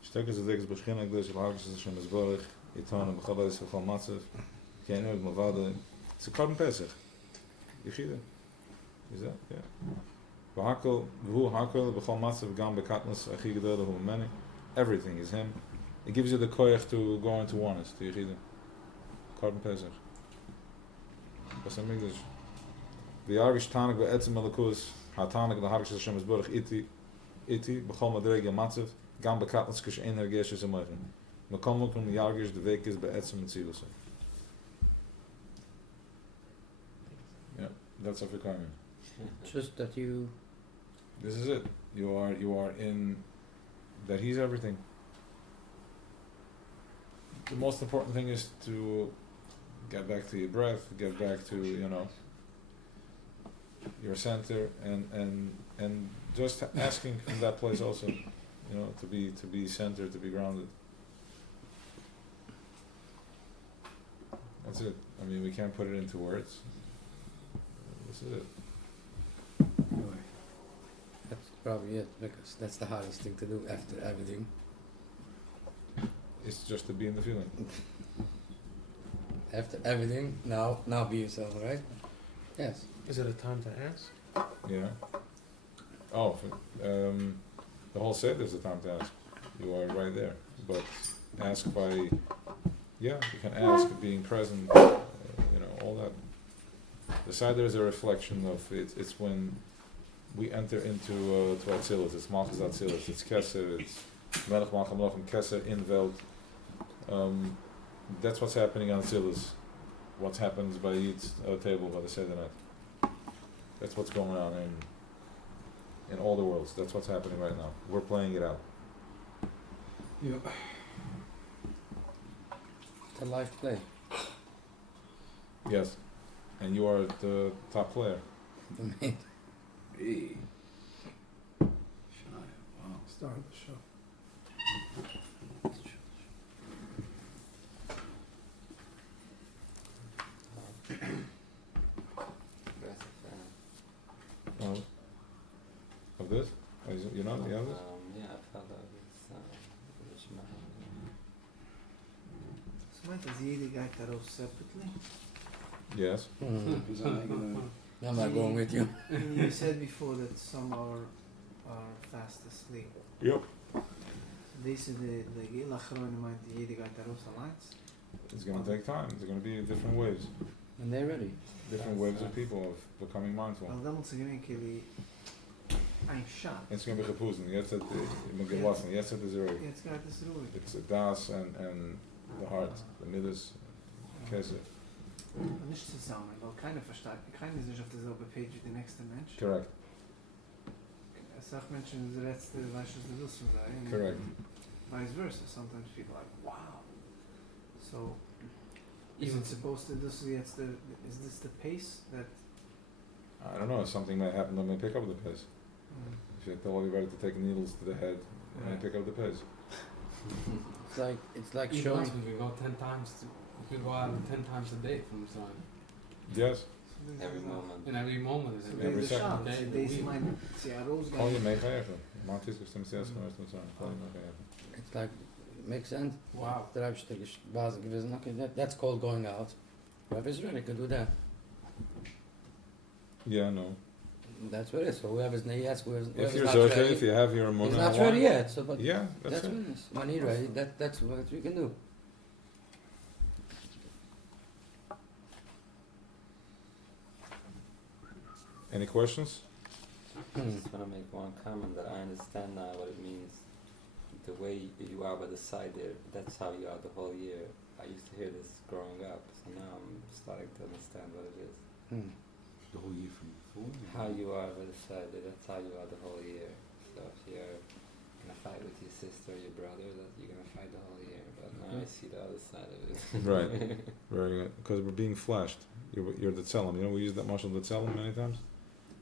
Stuk is het dikke beginnen, ik dus laag is het schon is borg, itan en begabel is van Matza, kennen we mavade. Ze kan Pesach. Je giet het. Is dat? Ja. We hakkel, hoe hakkel, we gaan Matza, we gaan bekatnes, achigedelde, hoe many. Everything is him. It gives you the koyach to go into oneness, to Yechida. Carbon Pesach. What's that mean? The Yargish Tanik be'etzim malakus, ha-Tanik, the Hargish Hashem is Baruch iti, b'chol madrega matzav, gam bekatlas kish ein hergesh is amoichin. Mekom mokum the Yargish, the Vek is be'etzim mitzilus. Yeah, that's a requirement. Just that you. This is it. You are in, that he's everything. The most important thing is to get back to your breath, get back to, your center, and just asking from that place also, to be centered, to be grounded. That's it. I mean, we can't put it into words. This is it. That's probably it, because that's the hardest thing to do after everything. It's just to be in the feeling. After everything, now be yourself, right? Yes. Is it a time to ask? Yeah. Oh, the whole set is the time to ask. You are right there. But ask by, you can ask being present, all that. The side there is a reflection of it. It's when we enter into to Atzilus. It's Malchus Atzilus. It's Keser. It's Melech Malcham Melchim Keser in Welt. That's what's happening on Atzilus. What happens by each table by the Seder night. That's what's going on in all the worlds. That's what's happening right now. We're playing it out. Yeah. It's a live play. Yes. And you are the top player. The main. Hey. Wow. Start the show. Of this? You know the others? Yeah, I felt that it's So might as Yedi guy Taro separately? Yes. Is that like gonna- I'm not going with you. You said before that some are fast asleep. Yep. So this is the Gil Achron might the Yedi guy Taro Alliance. It's going to take time. There's going to be different waves. When they're ready. Different waves of people of becoming mindful. Wel, dan moet ze geen keer een shot. It's going to be gepoezen. Jetzt het gewassen. Jetzt het is already. Jetzt gaat het roeien. It's a das and the heart, the midas, kesef. Nicht zusammen, weil keiner versteht. Keiner ist nicht auf derselbe Page wie der nächste Mensch. Correct. Sachmenschen ist der letzte, weißt du, was du willst von sein. Correct. Vice versa. Sometimes people are like, wow. So, is it supposed to, is this the pace that... I don't know. Something might happen that may pick up the pace. If you tell everybody to take needles to the head, it may pick up the pace. It's like Even showing. us, we can go 10 times. We could go out 10 times a day from the time. Yes. Every moment. In every moment. So in they Every the second. shot, day, they week. smile, see, I always Call you got, Mechayev. Monty's custom CS call you Mechayev. It's like, makes sense. Wow. The Rebbe should take a baz gewesen, okay, that's called going out. Whoever's ready can do that. Yeah, no. That's what it is. So whoever's yes, If you're not Zoche, ready, if you have your he's Mona not ready yet. So, but yeah, that's that's it. what it is. When he's ready, that's what we can do. Any questions? I just want to make one comment that I understand now what it means. The way you are by the side there, that's how you are the whole year. I used to hear this growing up, so now I'm starting to understand what it is. The whole year from before. How you are by the side there, that's how you are the whole year. So if you're gonna fight with your sister or your brother, that you're gonna fight the whole year. But now I see the other side of it. Right. Very good. Because we're being flashed. You're the tzelem. You know, we use that marshal the tzelem many times.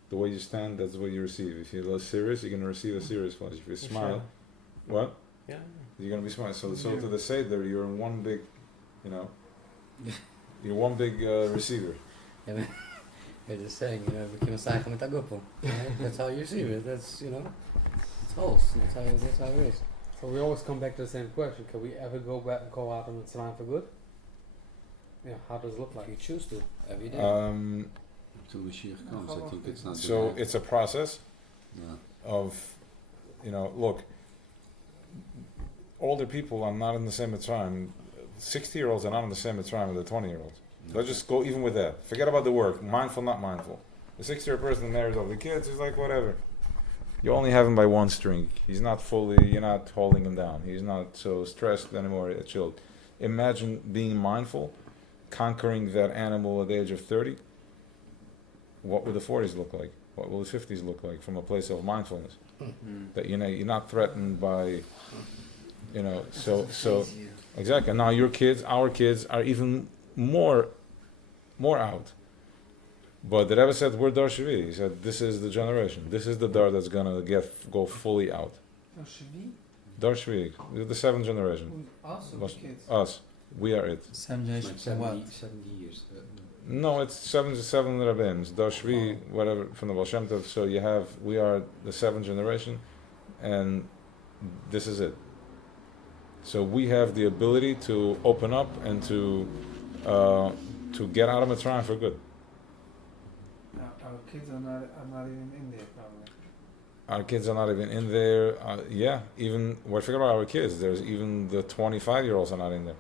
The way you stand, that's what you receive. If you're serious, you're gonna receive a serious flash. If you smile, what? Yeah. You're gonna be smiling. So to the seder, you're in one big, you know, you're one big receiver. They're just saying, you know, became a cycle with a gupo. That's how you see it. That's, you know, it's false. That's how it is. So we always come back to the same question. Can we ever go out of Mitzrayim for good? Yeah, how does it look If like? you choose to, every day. Until Mashiach comes, I think it's not. So it's a process Yeah. of, you know, look, older people are not in the same Mitzrayim. 60-year-olds are not in the same Mitzrayim with the 20-year-olds. Let's just go even with that. Forget about the work. Mindful, not mindful. The 60-year person marries over the kids is like whatever. You only have him by one string. He's not fully, you're not holding him down. He's not so stressed anymore, chilled. Imagine being mindful, conquering that animal at the age of 30. What will the 40s look like? What will the 50s look like from a place of mindfulness? That, you know, you're not threatened by, you know, so exactly. Now your kids, our kids are even more out. But the Rebbe said we're Dar Shvi. He said this is the generation. This is the Dar that's gonna go fully out. Dar Shvi. We're the 7th generation. us or the kids? Us. We are it. Same Like generation. 70, What? 70 years. No, it's 7 Rebbeim. Dar Shvi, whatever, from the Baal Shem Tov. So we are the 7th generation, and this is it. So we have the ability to open up and to get out of Mitzrayim for good. Our kids are not even in there probably. Our kids are not even in there. Even forget about our kids. There's even the 25-year-olds are not in there.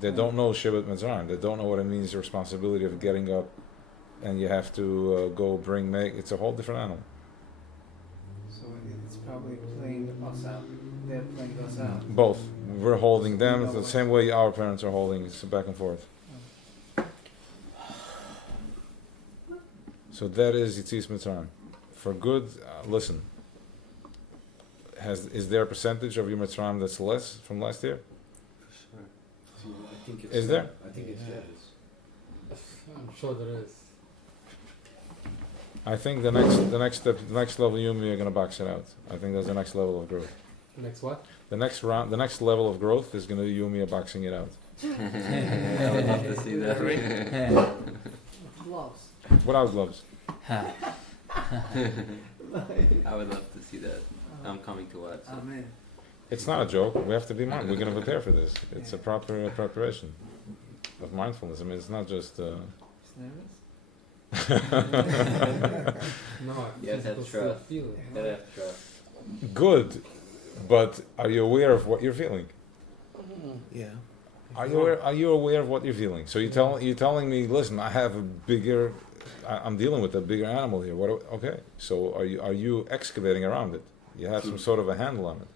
They don't know Shabbat Mitzrayim. They don't know what it means. The responsibility of getting up, and you have to go make. It's a whole different animal. So it's probably playing us out. They're playing us out. Both. We're holding them the same way our parents are holding. It's back and forth. So that is Yitzis Mitzrayim. For good, listen. Is there a percentage of your Mitzrayim that's less from last year? For sure. See, I think it's Is there? I think it's Yeah. yes. I'm sure there is. I think the next step, the next level Yumi are gonna box it out. I think that's the next level of growth. Next what? The next level of growth is gonna be Yumi boxing it out. I would love to see that. Gloves. Without gloves. I would love to see that. I'm coming to watch. Oh man. It's not a joke. We have to be mindful. We're gonna prepare for this. It's a proper preparation of mindfulness. I mean, it's not just. He's nervous? No, Yeah, physical that's still right. feel it. Yeah, that's true. Good, but are you aware of what you're feeling? Yeah. Are you aware of what you're feeling? So you're telling me, listen, I have a bigger, I'm dealing with a bigger animal here. Okay, so are you excavating around it? You have some sort of a handle on it.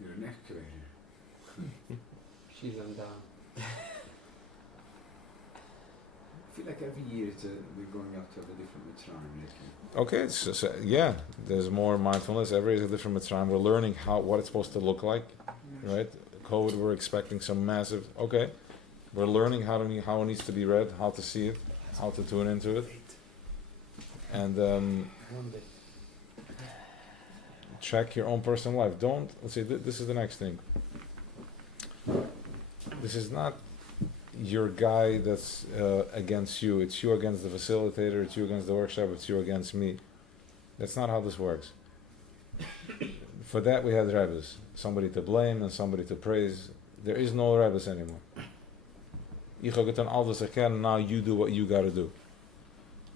You're an excavator. She's on down. I feel like every year we're going up to a different Mitzrayim lately. Okay, so yeah, there's more mindfulness. Every is a different Mitzrayim. We're learning what it's supposed to look like, right? COVID, we're expecting some massive. Okay, we're learning how it needs to be read, how to see it, how to tune into it, and check your own personal life. Let's see. This is the next thing. This is not. your guy that's against you. It's you against the facilitator. It's you against the workshop. It's you against me. That's not how this works. For that we had Rebbes. Somebody to blame and somebody to praise. There is no Rebbes anymore. Ich habe getan all das erkennen. Now you do what you got to do.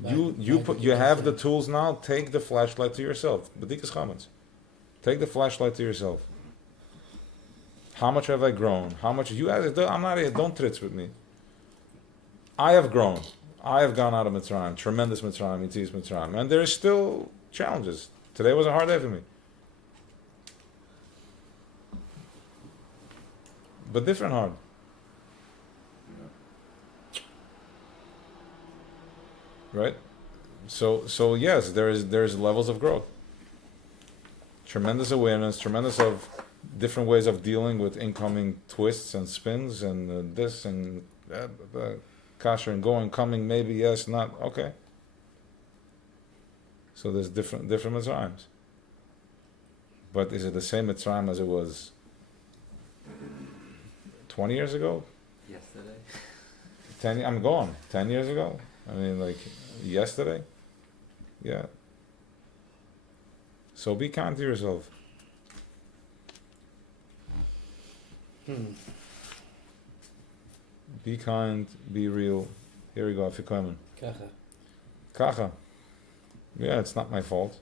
You have the tools now. Take the flashlight to yourself. B'dikas chametz. Take the flashlight to yourself. How much have I grown? How much you? I'm not here. Don't tritz with me. I have grown. I have gone out of Mitzrayim. Tremendous Mitzrayim, Yitzias Mitzrayim, and there is still challenges. Today was a hard day for me, but different hard. Right? So yes, there's levels of growth. Tremendous awareness, tremendous of different ways of dealing with incoming twists and spins and this and that, kasher and going, coming, maybe yes, not, okay. So there's different Mitzrayim. But is it the same Mitzrayim as it was 20 years ago? Yesterday. I'm going. 10 years ago? I mean, like, yesterday? Yeah. So be kind to yourself. Be kind, be real. Here we go, Afikomen. Kacha. Yeah, it's not my fault.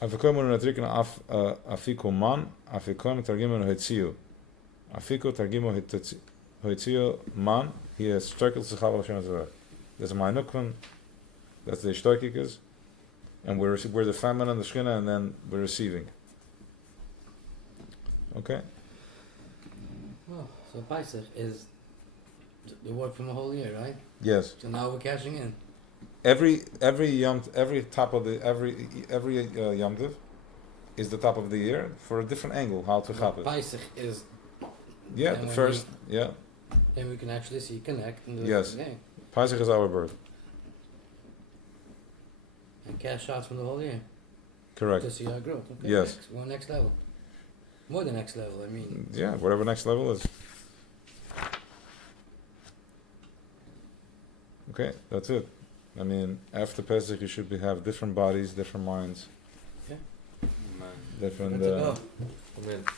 Afikomen natriken afiko man, afikomen targimon hetziu. Afiko targimo hetziu man, he has strekelt sich havel Hashem Zerach. There's a meinukvan, that's the ishtoikikas, and we're the feminine, the shchina, and then we're receiving. Okay? Oh, so Pesach is the word from the whole year, right? Yes. So now we're cashing in. Every top of the every Yom Tov is the top of the year for a different angle how to chap it. Pesach is. Yeah, the first. Yeah. Then we can actually see connect and do Yes. the game. Pesach is our birth. And cash shots from the whole year. Correct. To see our growth. Okay, Yes. Next, we're on next level. More than next level, I mean. Yeah, whatever next level is. Okay, that's it. I mean, after Pesach, you should have different bodies, different minds, different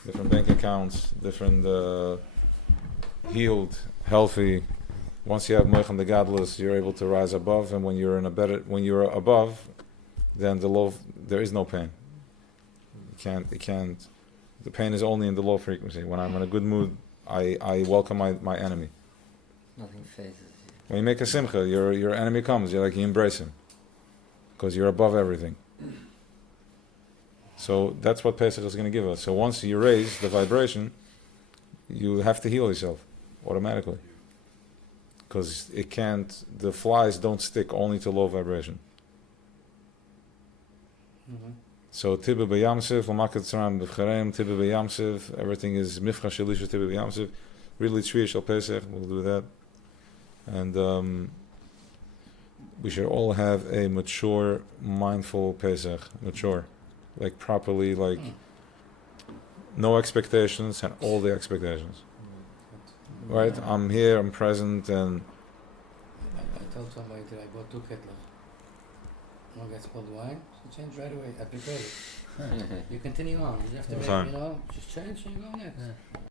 different bank accounts, different healed, healthy. Once you have Moichan the Godless, you're able to rise above, and when you're above, then there is no pain. It can't. The pain is only in the low frequency. When I'm in a good mood, I welcome my enemy. Nothing phases you. When you make a simcha, your enemy comes. You embrace him, because you're above everything. So that's what Pesach is going to give us. So once you raise the vibration, you have to heal yourself automatically, because it can't. The flies don't stick only to low vibration. Mm-hmm. So Tibbe B'Yamsiv, L'Makat Tzram B'Vcharem, Tibbe B'Yamsiv, everything is Mifcha Shelisha Tibbe B'Yamsiv, really Tzriya Shal Pesach, we'll do that. And we should all have a mature, mindful Pesach, like properly, like no expectations and all the expectations. Right? I'm here, I'm present, and I told somebody that I bought 2 kettles. One gets spilled wine, so change right away. I prepared it. You continue on. You have to make, Fine. just change and you go next.